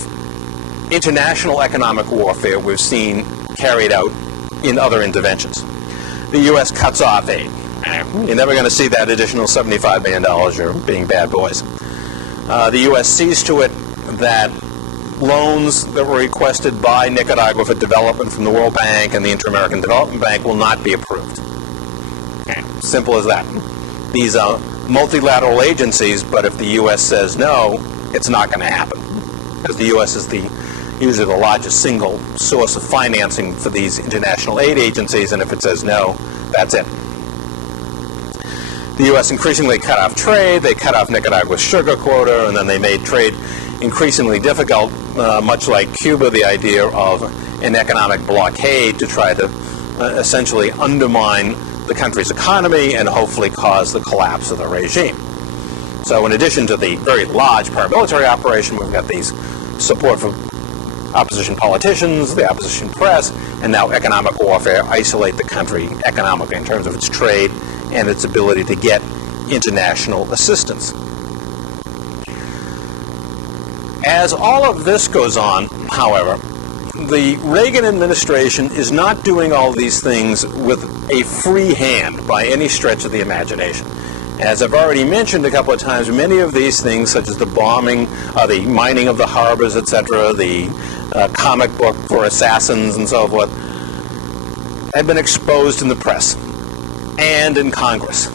international economic warfare we've seen carried out in other interventions. The U.S. cuts off aid. You're never going to see that additional $75 million. You're being bad boys. The U.S. sees to it that loans that were requested by Nicaragua for development from the World Bank and the Inter-American Development Bank will not be approved. Simple as that. These are multilateral agencies, but if the U.S. says no, it's not going to happen. Because the U.S. is usually the largest single source of financing for these international aid agencies, and if it says no, that's it. The U.S. increasingly cut off trade. They cut off Nicaragua's sugar quota, and then they made trade increasingly difficult, much like Cuba, the idea of an economic blockade to try to essentially undermine the country's economy and hopefully cause the collapse of the regime. So in addition to the very large paramilitary operation, we've got these support for opposition politicians, the opposition press, and now economic warfare, isolate the country economically in terms of its trade and its ability to get international assistance. As all of this goes on, however, the Reagan administration is not doing all these things with a free hand by any stretch of the imagination. As I've already mentioned a couple of times, many of these things, such as the bombing, the mining of the harbors, etc., the comic book for assassins and so forth, have been exposed in the press and in Congress.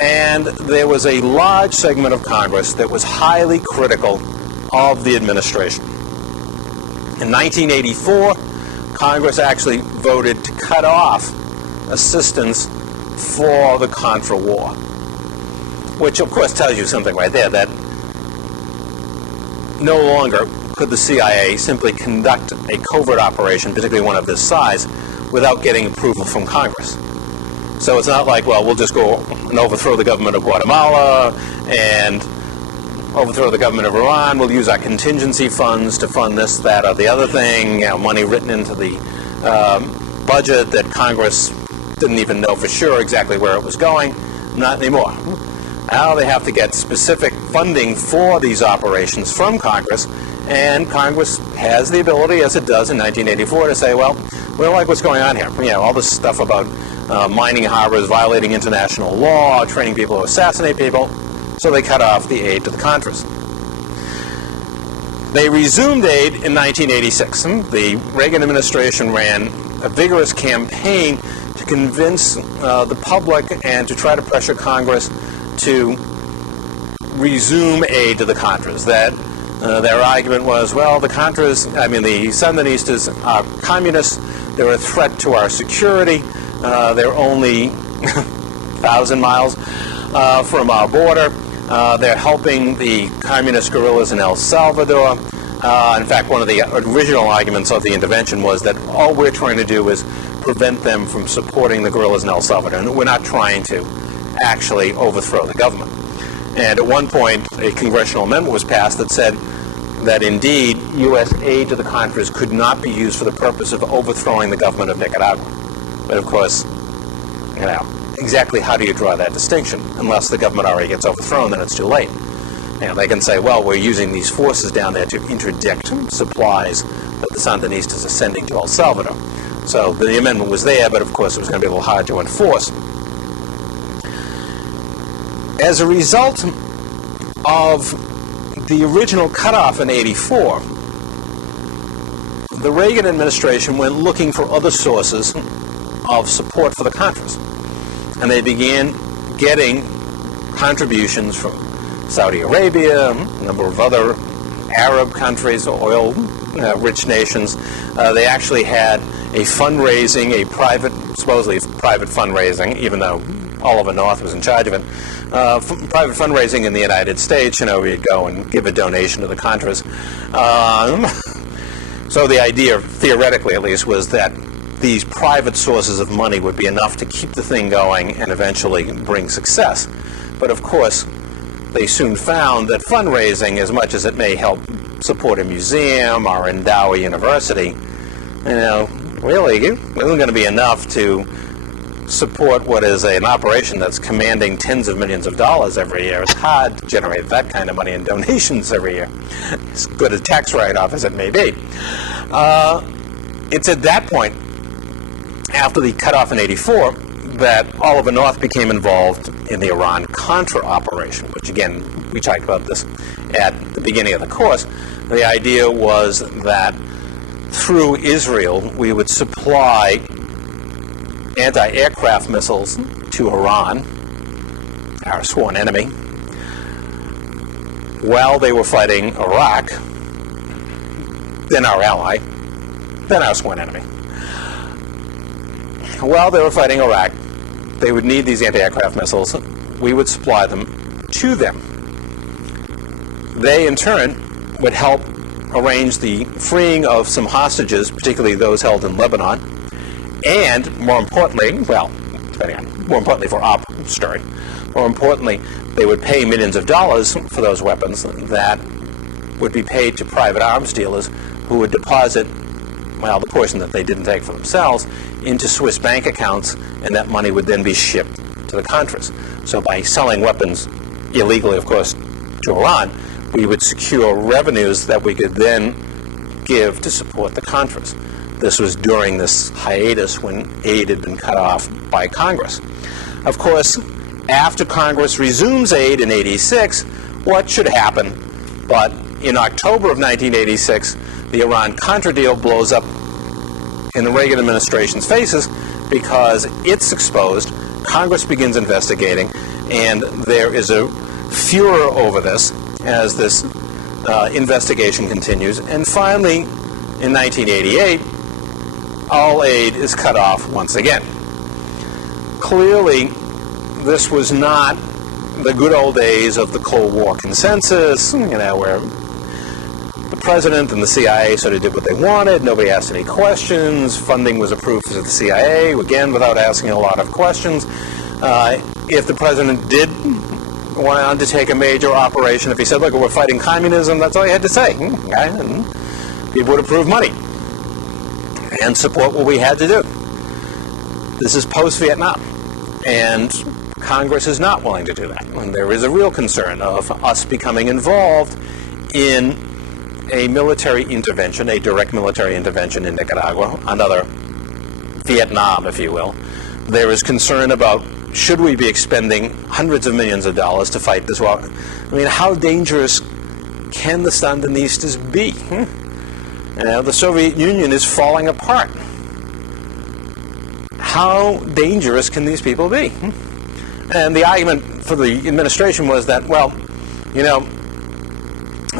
And there was a large segment of Congress that was highly critical of the administration. In 1984, Congress actually voted to cut off assistance for the Contra War, which of course tells you something right there, that no longer could the CIA simply conduct a covert operation, particularly one of this size, without getting approval from Congress. So it's not like, well, we'll just go and overthrow the government of Guatemala and overthrow the government of Iran. We'll use our contingency funds to fund this, that, or the other thing. Money written into the budget that Congress didn't even know for sure exactly where it was going. Not anymore. Now they have to get specific funding for these operations from Congress, and Congress has the ability, as it does in 1984, to say, well, we don't like what's going on here. All this stuff about mining harbors, violating international law, training people to assassinate people. So they cut off the aid to the Contras. They resumed aid in 1986. The Reagan administration ran a vigorous campaign to convince the public and to try to pressure Congress to resume aid to the Contras. That their argument was, well, the Contras, the Sandinistas are communists. They're a threat to our security. They're only 1,000 miles from our border. They're helping the communist guerrillas in El Salvador. In fact, one of the original arguments of the intervention was that all we're trying to do is prevent them from supporting the guerrillas in El Salvador. And we're not trying to actually overthrow the government. And at one point, a congressional amendment was passed that said that indeed U.S. aid to the Contras could not be used for the purpose of overthrowing the government of Nicaragua. But of course, exactly how do you draw that distinction? Unless the government already gets overthrown, then it's too late. They can say, well, we're using these forces down there to interdict supplies that the Sandinistas are sending to El Salvador. So the amendment was there, but of course it was going to be a little hard to enforce. As a result of the original cutoff in '84, the Reagan administration went looking for other sources of support for the Contras. And they began getting contributions from Saudi Arabia, a number of other Arab countries, oil-rich nations. They actually had a fundraising, supposedly private fundraising, even though Oliver North was in charge of it, private fundraising in the United States, where you'd go and give a donation to the Contras. So the idea, theoretically at least, was that these private sources of money would be enough to keep the thing going and eventually bring success. But of course, they soon found that fundraising, as much as it may help support a museum or endow a university, really isn't going to be enough to support what is an operation that's commanding tens of millions of dollars every year. It's hard to generate that kind of money in donations every year, as good a tax write-off as it may be. It's at that point, after the cutoff in '84, that Oliver North became involved in the Iran-Contra operation, which again, we talked about this at the beginning of the course. The idea was that through Israel, we would supply anti-aircraft missiles to Iran, our sworn enemy, while they were fighting Iraq, then our ally, then our sworn enemy. While they were fighting Iraq, they would need these anti-aircraft missiles. We would supply them to them. They, in turn, would help arrange the freeing of some hostages, particularly those held in Lebanon, and, more importantly, spending on. More importantly, for our story. More importantly, they would pay millions of dollars for those weapons that would be paid to private arms dealers who would deposit, well, the portion that they didn't take for themselves, into Swiss bank accounts, and that money would then be shipped to the Contras. So by selling weapons illegally, of course, to Iran, we would secure revenues that we could then give to support the Contras. This was during this hiatus when aid had been cut off by Congress. Of course, after Congress resumes aid in '86, what should happen? But in October of 1986, the Iran-Contra deal blows up in the Reagan administration's faces because it's exposed, Congress begins investigating, and there is a furor over this as this investigation continues. And finally, in 1988, all aid is cut off once again. Clearly, this was not the good old days of the Cold War consensus, where the president and the CIA sort of did what they wanted, nobody asked any questions, funding was approved to the CIA, again, without asking a lot of questions. If the president did want to undertake a major operation, if he said, look, we're fighting communism, that's all he had to say. And people would approve money and support what we had to do. This is post-Vietnam, and Congress is not willing to do that. And there is a real concern of us becoming involved in a military intervention, a direct military intervention in Nicaragua, another Vietnam, if you will. There is concern about, should we be expending hundreds of millions of dollars to fight this war? I mean, how dangerous can the Sandinistas be? The Soviet Union is falling apart. How dangerous can these people be? And the argument for the administration was that, well,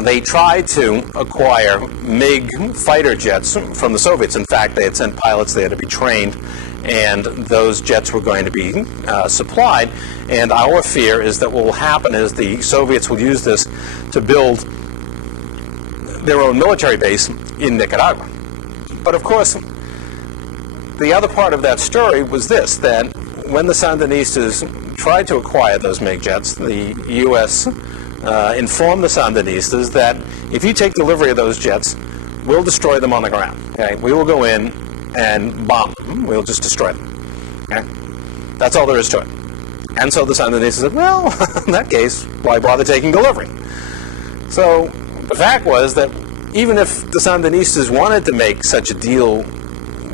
they tried to acquire MiG fighter jets from the Soviets. In fact, they had sent pilots there to be trained, and those jets were going to be supplied. And our fear is that what will happen is the Soviets will use this to build their own military base in Nicaragua. But of course, the other part of that story was this, that when the Sandinistas tried to acquire those MiG jets, the U.S. Informed the Sandinistas that if you take delivery of those jets, we'll destroy them on the ground. Okay? We will go in and bomb them. We'll just destroy them. Okay? That's all there is to it. And so the Sandinistas said, well, in that case, why bother taking delivery? So the fact was that even if the Sandinistas wanted to make such a deal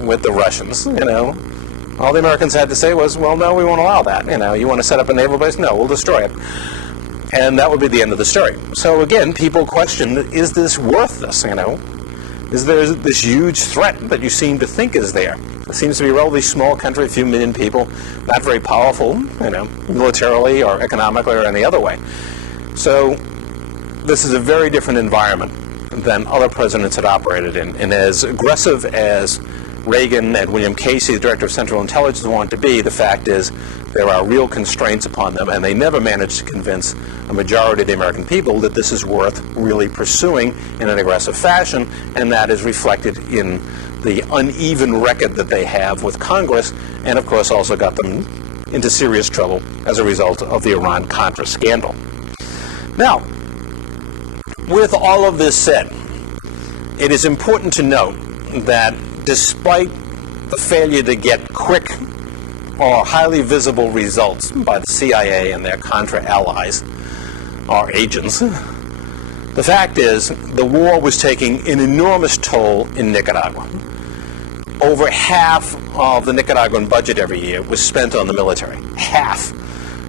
with the Russians, all the Americans had to say was, well, no, we won't allow that. You want to set up a naval base? No, we'll destroy it. And that would be the end of the story. So again, people question, is this worth this, Is there this huge threat that you seem to think is there? It seems to be a relatively small country, a few million people, not very powerful, militarily or economically or any other way. So this is a very different environment than other presidents had operated in. And as aggressive as Reagan and William Casey, the Director of Central Intelligence, wanted to be, the fact is there are real constraints upon them, and they never managed to convince a majority of the American people that this is worth really pursuing in an aggressive fashion, and that is reflected in the uneven record that they have with Congress, and of course also got them into serious trouble as a result of the Iran-Contra scandal. Now, with all of this said, it is important to note that despite the failure to get quick or highly visible results by the CIA and their Contra allies, or agents, the fact is the war was taking an enormous toll in Nicaragua. Over half of the Nicaraguan budget every year was spent on the military. Half.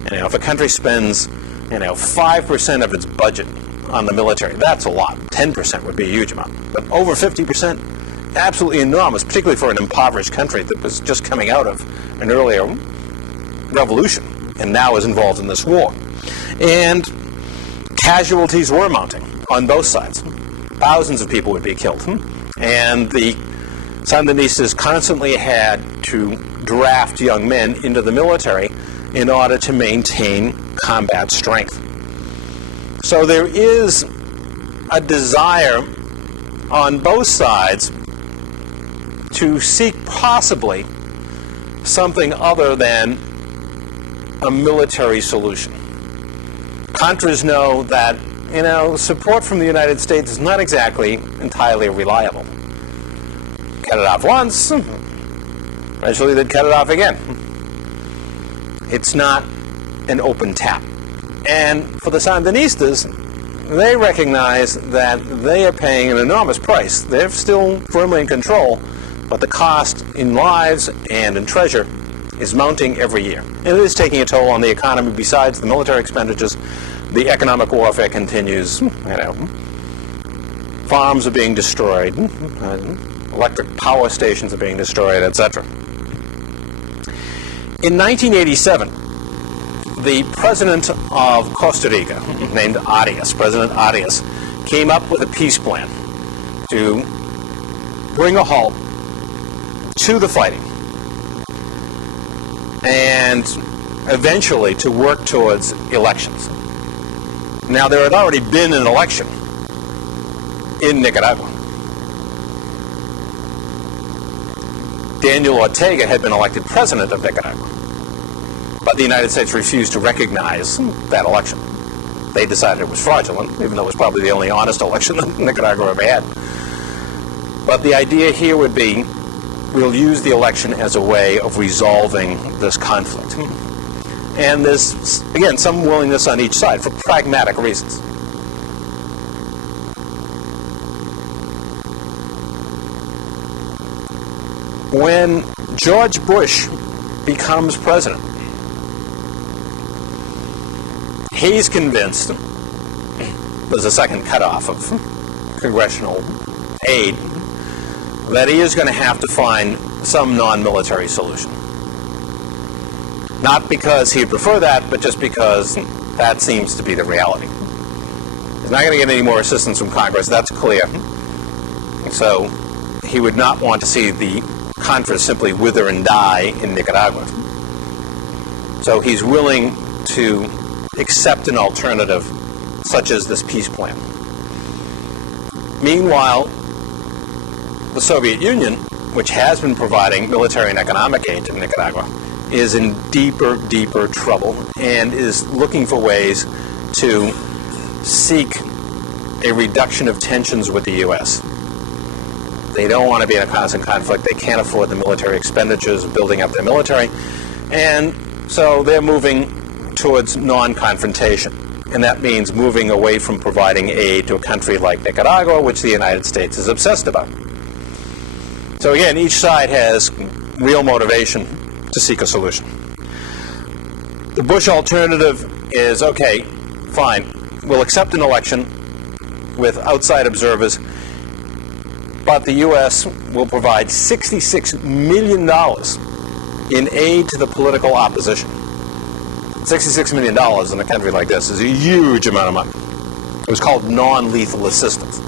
If a country spends 5% of its budget on the military, that's a lot. 10% would be a huge amount. But over 50%, absolutely enormous, particularly for an impoverished country that was just coming out of an earlier revolution and now is involved in this war. And casualties were mounting on both sides. Thousands of people would be killed. And the Sandinistas constantly had to draft young men into the military in order to maintain combat strength. So there is a desire on both sides to seek possibly something other than a military solution. Contras know that, support from the United States is not exactly entirely reliable. Cut it off once, eventually they'd cut it off again. It's not an open tap. And for the Sandinistas, they recognize that they are paying an enormous price. They're still firmly in control, but the cost in lives and in treasure is mounting every year. And it is taking a toll on the economy. Besides the military expenditures, the economic warfare continues. Farms are being destroyed, electric power stations are being destroyed, etc. In 1987, the president of Costa Rica, named Arias, President Arias, came up with a peace plan to bring a halt to the fighting and eventually to work towards elections. Now, there had already been an election in Nicaragua. Daniel Ortega had been elected president of Nicaragua, but the United States refused to recognize that election. They decided it was fraudulent, even though it was probably the only honest election that Nicaragua ever had. But the idea here would be, we'll use the election as a way of resolving this conflict. And there's, again, some willingness on each side for pragmatic reasons. When George Bush becomes president, he's convinced there's a second cutoff of congressional aid, that he is going to have to find some non-military solution. Not because he'd prefer that, but just because that seems to be the reality. He's not going to get any more assistance from Congress, that's clear. So he would not want to see the Contras simply wither and die in Nicaragua. So he's willing to accept an alternative such as this peace plan. Meanwhile, the Soviet Union, which has been providing military and economic aid to Nicaragua, is in deeper, deeper trouble and is looking for ways to seek a reduction of tensions with the U.S. They don't want to be in a constant conflict. They can't afford the military expenditures of building up their military. And so they're moving towards non-confrontation. And that means moving away from providing aid to a country like Nicaragua, which the United States is obsessed about. So again, each side has real motivation to seek a solution. The Bush alternative is, okay, fine, we'll accept an election with outside observers, but the U.S. will provide $66 million in aid to the political opposition. $66 million in a country like this is a huge amount of money. It was called non-lethal assistance.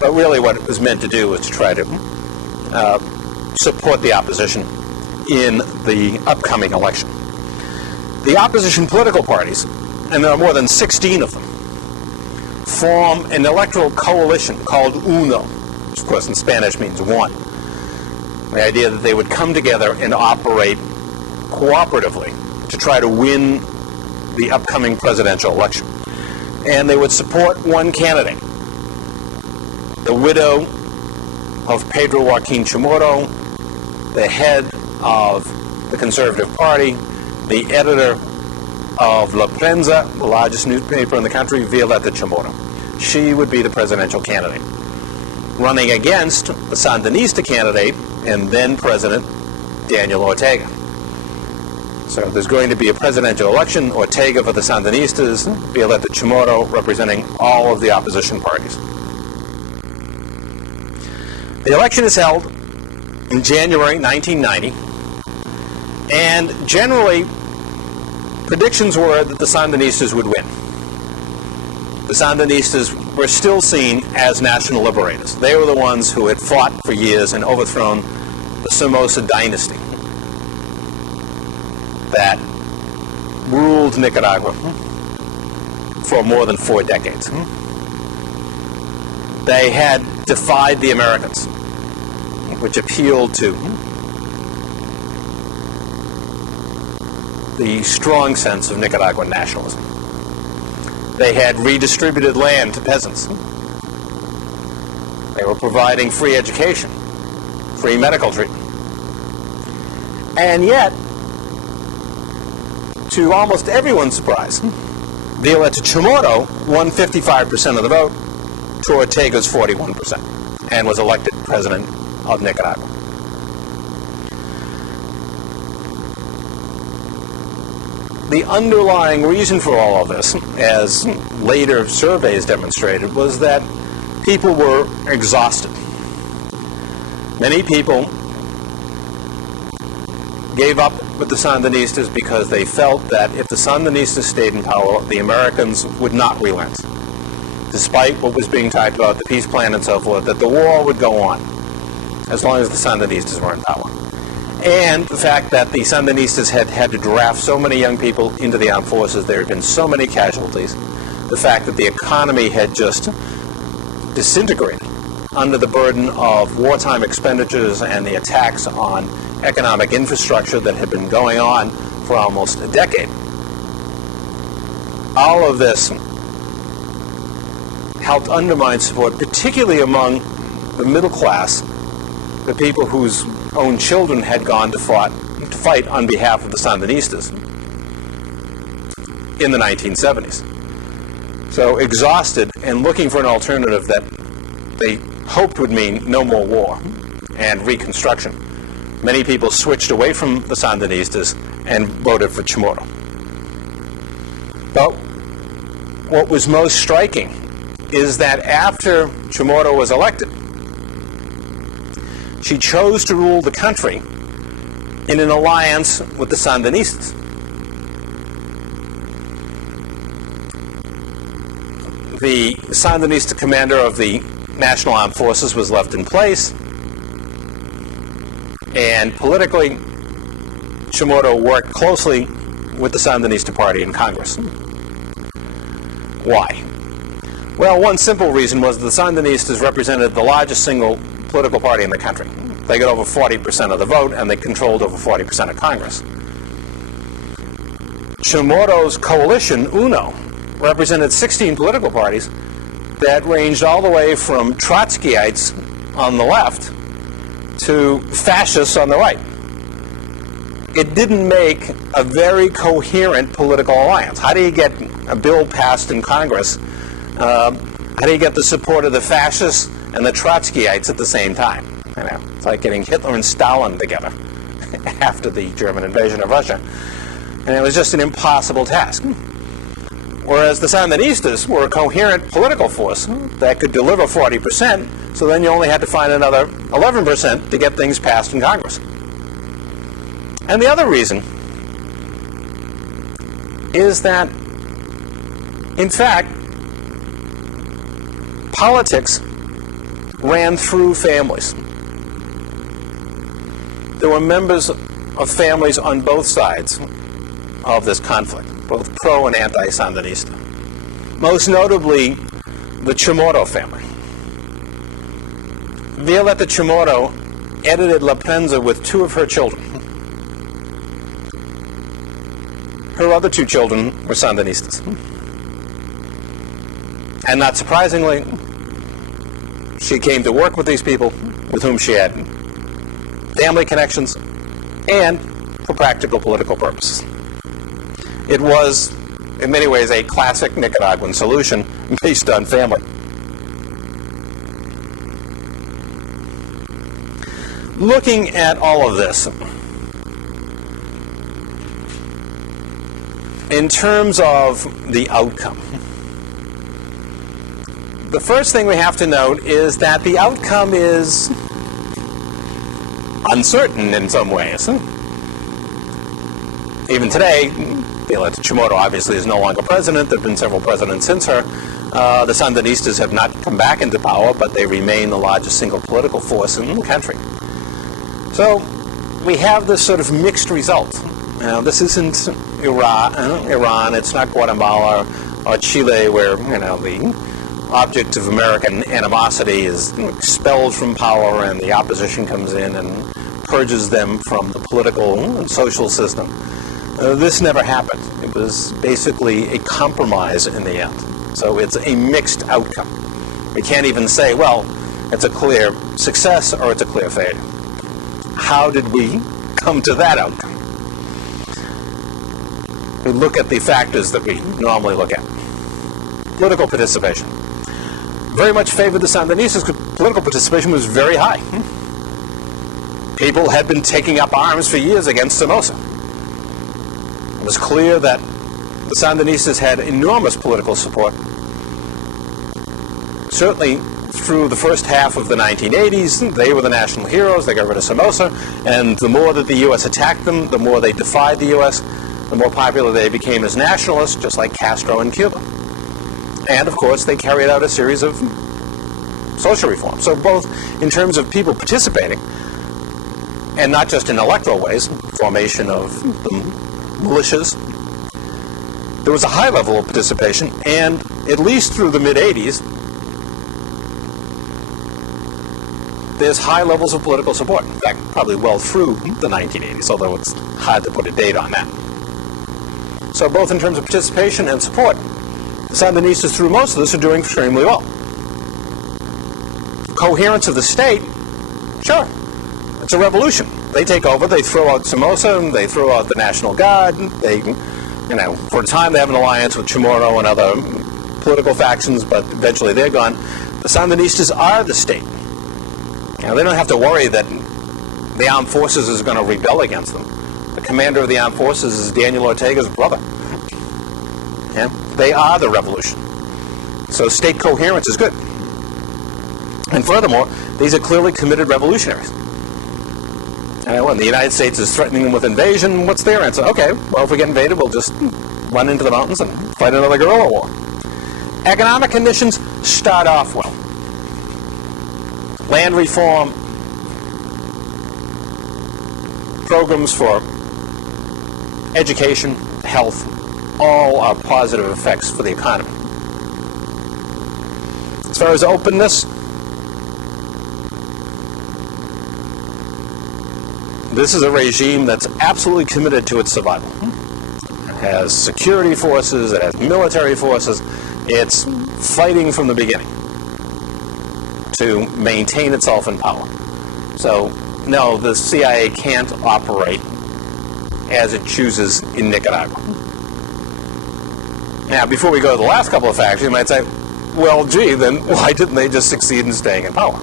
But really what it was meant to do was to try to support the opposition in the upcoming election. The opposition political parties, and there are more than 16 of them, form an electoral coalition called UNO, which of course in Spanish means one. The idea that they would come together and operate cooperatively to try to win the upcoming presidential election. And they would support one candidate, the widow of Pedro Joaquin Chamorro, the head of the Conservative Party, the editor of La Prensa, the largest newspaper in the country, Violeta Chamorro. She would be the presidential candidate, running against the Sandinista candidate and then President Daniel Ortega. So there's going to be a presidential election, Ortega for the Sandinistas, Violeta Chamorro representing all of the opposition parties. The election is held in January 1990, and generally, predictions were that the Sandinistas would win. The Sandinistas were still seen as national liberators. They were the ones who had fought for years and overthrown the Somoza dynasty that ruled Nicaragua for more than 4 decades. They had defied the Americans, which appealed to the strong sense of Nicaraguan nationalism. They had redistributed land to peasants. They were providing free education, free medical treatment. And yet, to almost everyone's surprise, Violeta Chamorro won 55% of the vote to Ortega's 41% and was elected president of Nicaragua. The underlying reason for all of this, as later surveys demonstrated, was that people were exhausted. Many people gave up with the Sandinistas because they felt that if the Sandinistas stayed in power, the Americans would not relent. Despite what was being talked about, the peace plan and so forth, that the war would go on as long as the Sandinistas were in power. And the fact that the Sandinistas had had to draft so many young people into the armed forces, there had been so many casualties, the fact that the economy had just disintegrated under the burden of wartime expenditures and the attacks on economic infrastructure that had been going on for almost a decade. All of this helped undermine support, particularly among the middle class, the people whose own children had gone to fight on behalf of the Sandinistas in the 1970s. So exhausted and looking for an alternative that they hoped would mean no more war and reconstruction, many people switched away from the Sandinistas and voted for Chamorro. But what was most striking is that after Chamorro was elected, she chose to rule the country in an alliance with the Sandinistas. The Sandinista commander of the National Armed Forces was left in place, and politically, Chamorro worked closely with the Sandinista Party in Congress. Why? Well, one simple reason was the Sandinistas represented the largest single political party in the country. They got over 40% of the vote, and they controlled over 40% of Congress. Chamorro's coalition, UNO, represented 16 political parties that ranged all the way from Trotskyites on the left to fascists on the right. It didn't make a very coherent political alliance. How do you get a bill passed in Congress? How do you get the support of the fascists and the Trotskyites at the same time? You know, it's like getting Hitler and Stalin together after the German invasion of Russia. And it was just an impossible task. Whereas the Sandinistas were a coherent political force that could deliver 40%, so then you only had to find another 11% to get things passed in Congress. And the other reason is that, in fact, politics ran through families. There were members of families on both sides of this conflict, both pro and anti-Sandinista. Most notably, the Chamorro family. Violeta Chamorro edited La Prensa with two of her children. Her other two children were Sandinistas. And not surprisingly, she came to work with these people with whom she had family connections and for practical political purposes. It was, in many ways, a classic Nicaraguan solution based on family. Looking at all of this, in terms of the outcome, the first thing we have to note is that the outcome is uncertain in some ways. Even today, Violeta Chamorro obviously is no longer president. There have been several presidents since her. The Sandinistas have not come back into power, but they remain the largest single political force in the country. So we have this sort of mixed result. Now, this isn't Iran, it's not Guatemala or Chile, where the object of American animosity is expelled from power and the opposition comes in and purges them from the political and social system. This never happened. It was basically a compromise in the end. So it's a mixed outcome. We can't even say, well, it's a clear success or it's a clear failure. How did we come to that outcome? We look at the factors that we normally look at. Political participation. Very much favored the Sandinistas because political participation was very high. People had been taking up arms for years against Somoza. It was clear that the Sandinistas had enormous political support. Certainly through the first half of the 1980s, they were the national heroes. They got rid of Somoza, and the more that the U.S. attacked them, the more they defied the U.S., the more popular they became as nationalists, just like Castro in Cuba. And, of course, they carried out a series of social reforms. So both in terms of people participating, and not just in electoral ways, formation of the militias, there was a high level of participation, and at least through the mid-'80s, there's high levels of political support. In fact, probably well through the 1980s, although it's hard to put a date on that. So both in terms of participation and support, the Sandinistas through most of this are doing extremely well. Coherence of the state, sure, it's a revolution. They take over, they throw out Somoza, they throw out the National Guard, they, for a time they have an alliance with Chamorro and other political factions, but eventually they're gone. The Sandinistas are the state. They don't have to worry that the armed forces is going to rebel against them. The commander of the armed forces is Daniel Ortega's brother. They are the revolution. So state coherence is good. And furthermore, these are clearly committed revolutionaries. When the United States is threatening them with invasion, what's their answer? Okay, well, if we get invaded, we'll just run into the mountains and fight another guerrilla war. Economic conditions start off well. Land reform, programs for education, health, all are positive effects for the economy. As far as openness, this is a regime that's absolutely committed to its survival. It has security forces, it has military forces, it's fighting from the beginning to maintain itself in power. So, no, the CIA can't operate as it chooses in Nicaragua. Now, before we go to the last couple of factors, you might say, well, gee, then why didn't they just succeed in staying in power?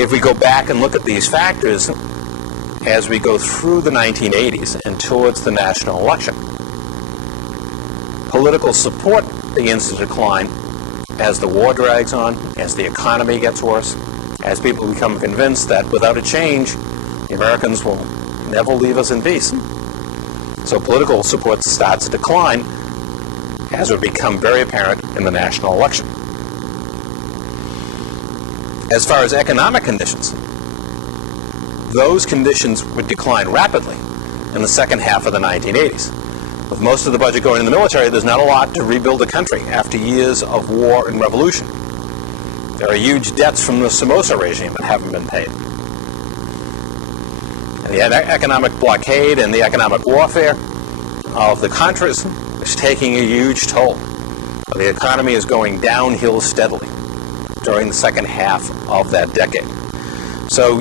If we go back and look at these factors as we go through the 1980s and towards the national election, political support begins to decline as the war drags on, as the economy gets worse, as people become convinced that without a change, the Americans will never leave us in peace. So political support starts to decline, as would become very apparent in the national election. As far as economic conditions, those conditions would decline rapidly in the second half of the 1980s. With most of the budget going in the military, there's not a lot to rebuild the country after years of war and revolution. There are huge debts from the Somoza regime that haven't been paid. And the economic blockade and the economic warfare of the Contras is taking a huge toll. The economy is going downhill steadily during the second half of that decade. So,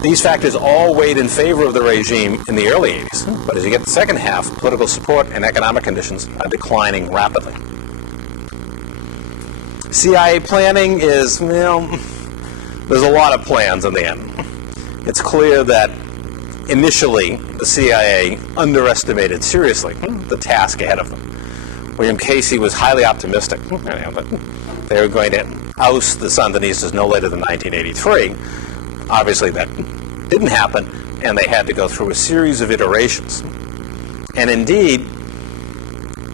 these factors all weighed in favor of the regime in the early 80s. But as you get the second half, political support and economic conditions are declining rapidly. CIA planning is, there's a lot of plans in the end. It's clear that initially the CIA underestimated seriously the task ahead of them. William Casey was highly optimistic that they were going to oust the Sandinistas no later than 1983. Obviously that didn't happen, and they had to go through a series of iterations. And indeed,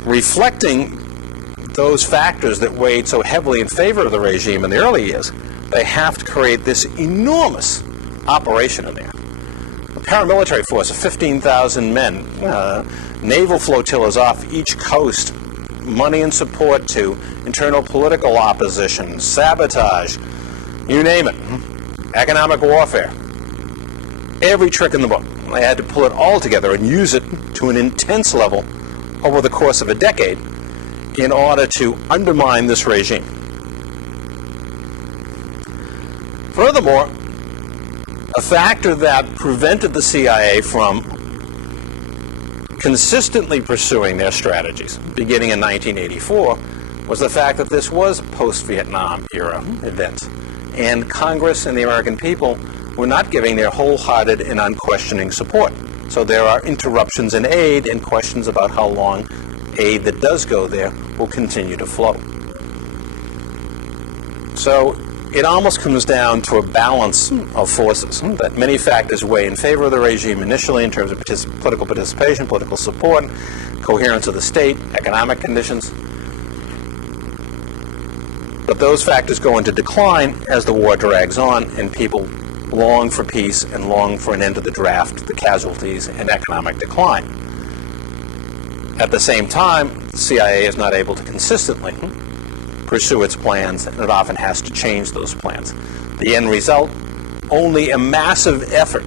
reflecting those factors that weighed so heavily in favor of the regime in the early years, they have to create this enormous operation in there. A paramilitary force of 15,000 men, naval flotillas off each coast, money and support to internal political opposition, sabotage, you name it, economic warfare. every trick in the book. They had to pull it all together and use it to an intense level over the course of a decade in order to undermine this regime. Furthermore, a factor that prevented the CIA from consistently pursuing their strategies, beginning in 1984, was the fact that this was post-Vietnam era events, and Congress and the American people were not giving their wholehearted and unquestioning support. So there are interruptions in aid and questions about how long aid that does go there will continue to flow. So it almost comes down to a balance of forces, that many factors weigh in favor of the regime initially in terms of political participation, political support, coherence of the state, economic conditions. But those factors go into decline as the war drags on and people long for peace and long for an end to the draft, the casualties, and economic decline. At the same time, the CIA is not able to consistently pursue its plans, and it often has to change those plans. The end result, only a massive effort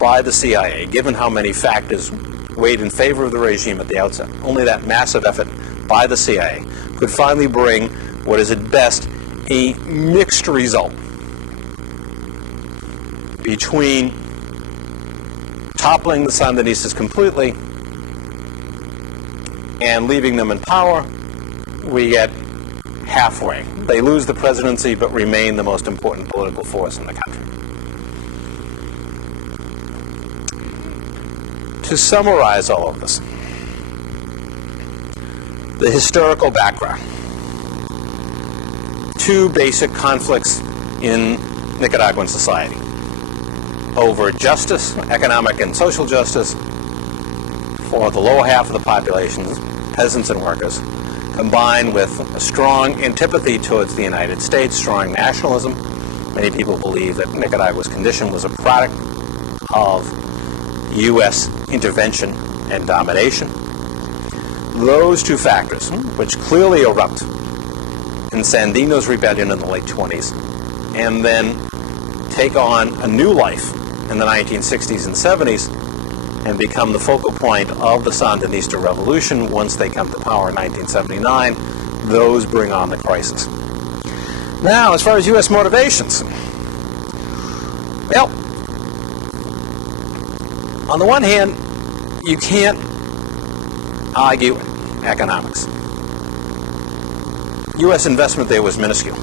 by the CIA, given how many factors weighed in favor of the regime at the outset, only that massive effort by the CIA could finally bring what is at best a mixed result between toppling the Sandinistas completely and leaving them in power. We get halfway. They lose the presidency but remain the most important political force in the country. To summarize all of this, the historical background. Two basic conflicts in Nicaraguan society over justice, economic and social justice, for the lower half of the population, peasants and workers, combined with a strong antipathy towards the United States, strong nationalism. Many people believe that Nicaragua's condition was a product of U.S. intervention and domination. Those two factors, which clearly erupt in Sandino's rebellion in the late 20s, and then take on a new life in the 1960s and 70s, and become the focal point of the Sandinista revolution once they come to power in 1979, those bring on the crisis. Now, as far as U.S. motivations, well, on the one hand, you can't argue economics. U.S. investment there was minuscule.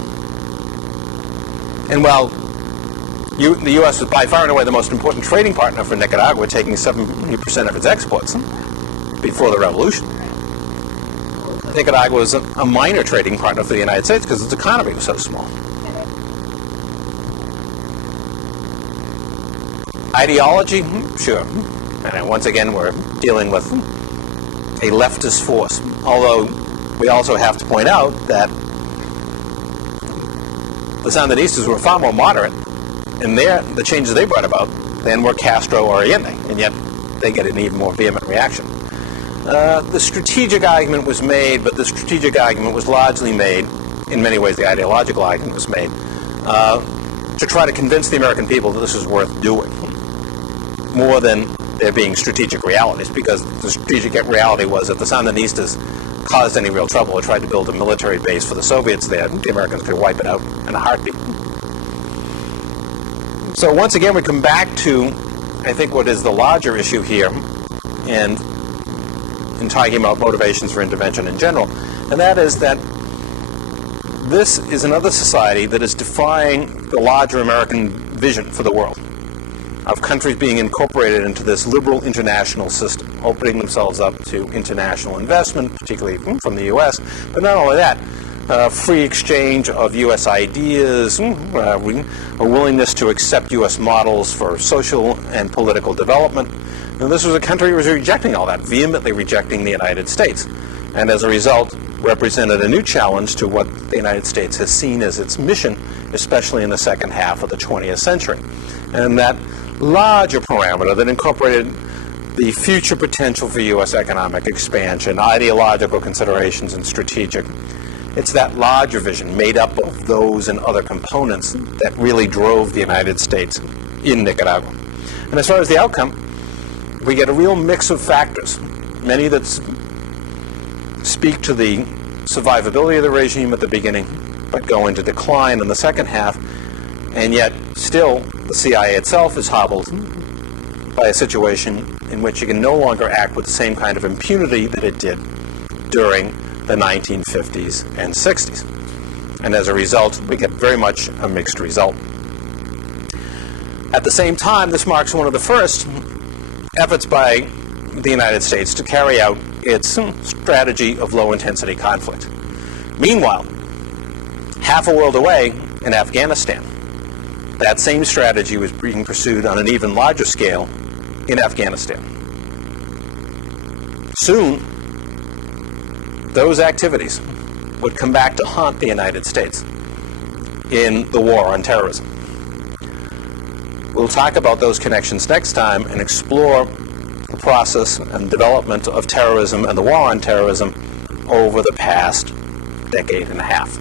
And while the U.S. was by far and away the most important trading partner for Nicaragua, taking 70% of its exports before the revolution, Nicaragua was a minor trading partner for the United States because its economy was so small. Ideology? Sure. And once again, we're dealing with a leftist force, although we also have to point out that the Sandinistas were far more moderate in the changes they brought about than were Castro or Allende, and yet they get an even more vehement reaction. The strategic argument was made, but the strategic argument was largely made, in many ways the ideological argument was made, to try to convince the American people that this is worth doing, more than there being strategic realities, because the strategic reality was that the Sandinistas caused any real trouble or tried to build a military base for the Soviets there, the Americans could wipe it out in a heartbeat. So once again, we come back to, I think, what is the larger issue here, and in talking about motivations for intervention in general, and that is that this is another society that is defying the larger American vision for the world, of countries being incorporated into this liberal international system, opening themselves up to international investment, particularly from the U.S., but not only that, free exchange of U.S. ideas, a willingness to accept U.S. models for social and political development. And this was a country that was rejecting all that, vehemently rejecting the United States, and as a result represented a new challenge to what the United States has seen as its mission, especially in the second half of the 20th century. And that larger parameter that incorporated the future potential for U.S. economic expansion, ideological considerations, and strategic. It's that larger vision made up of those and other components that really drove the United States in Nicaragua. And as far as the outcome, we get a real mix of factors, many that speak to the survivability of the regime at the beginning, but go into decline in the second half, and yet still the CIA itself is hobbled by a situation in which it can no longer act with the same kind of impunity that it did during the 1950s and 60s. And as a result, we get very much a mixed result. At the same time, this marks one of the first efforts by the United States to carry out its strategy of low-intensity conflict. Meanwhile, half a world away in Afghanistan, that same strategy was being pursued on an even larger scale in Afghanistan. Soon, those activities would come back to haunt the United States in the war on terrorism. We'll talk about those connections next time and explore the process and development of terrorism and the war on terrorism over the past decade and a half.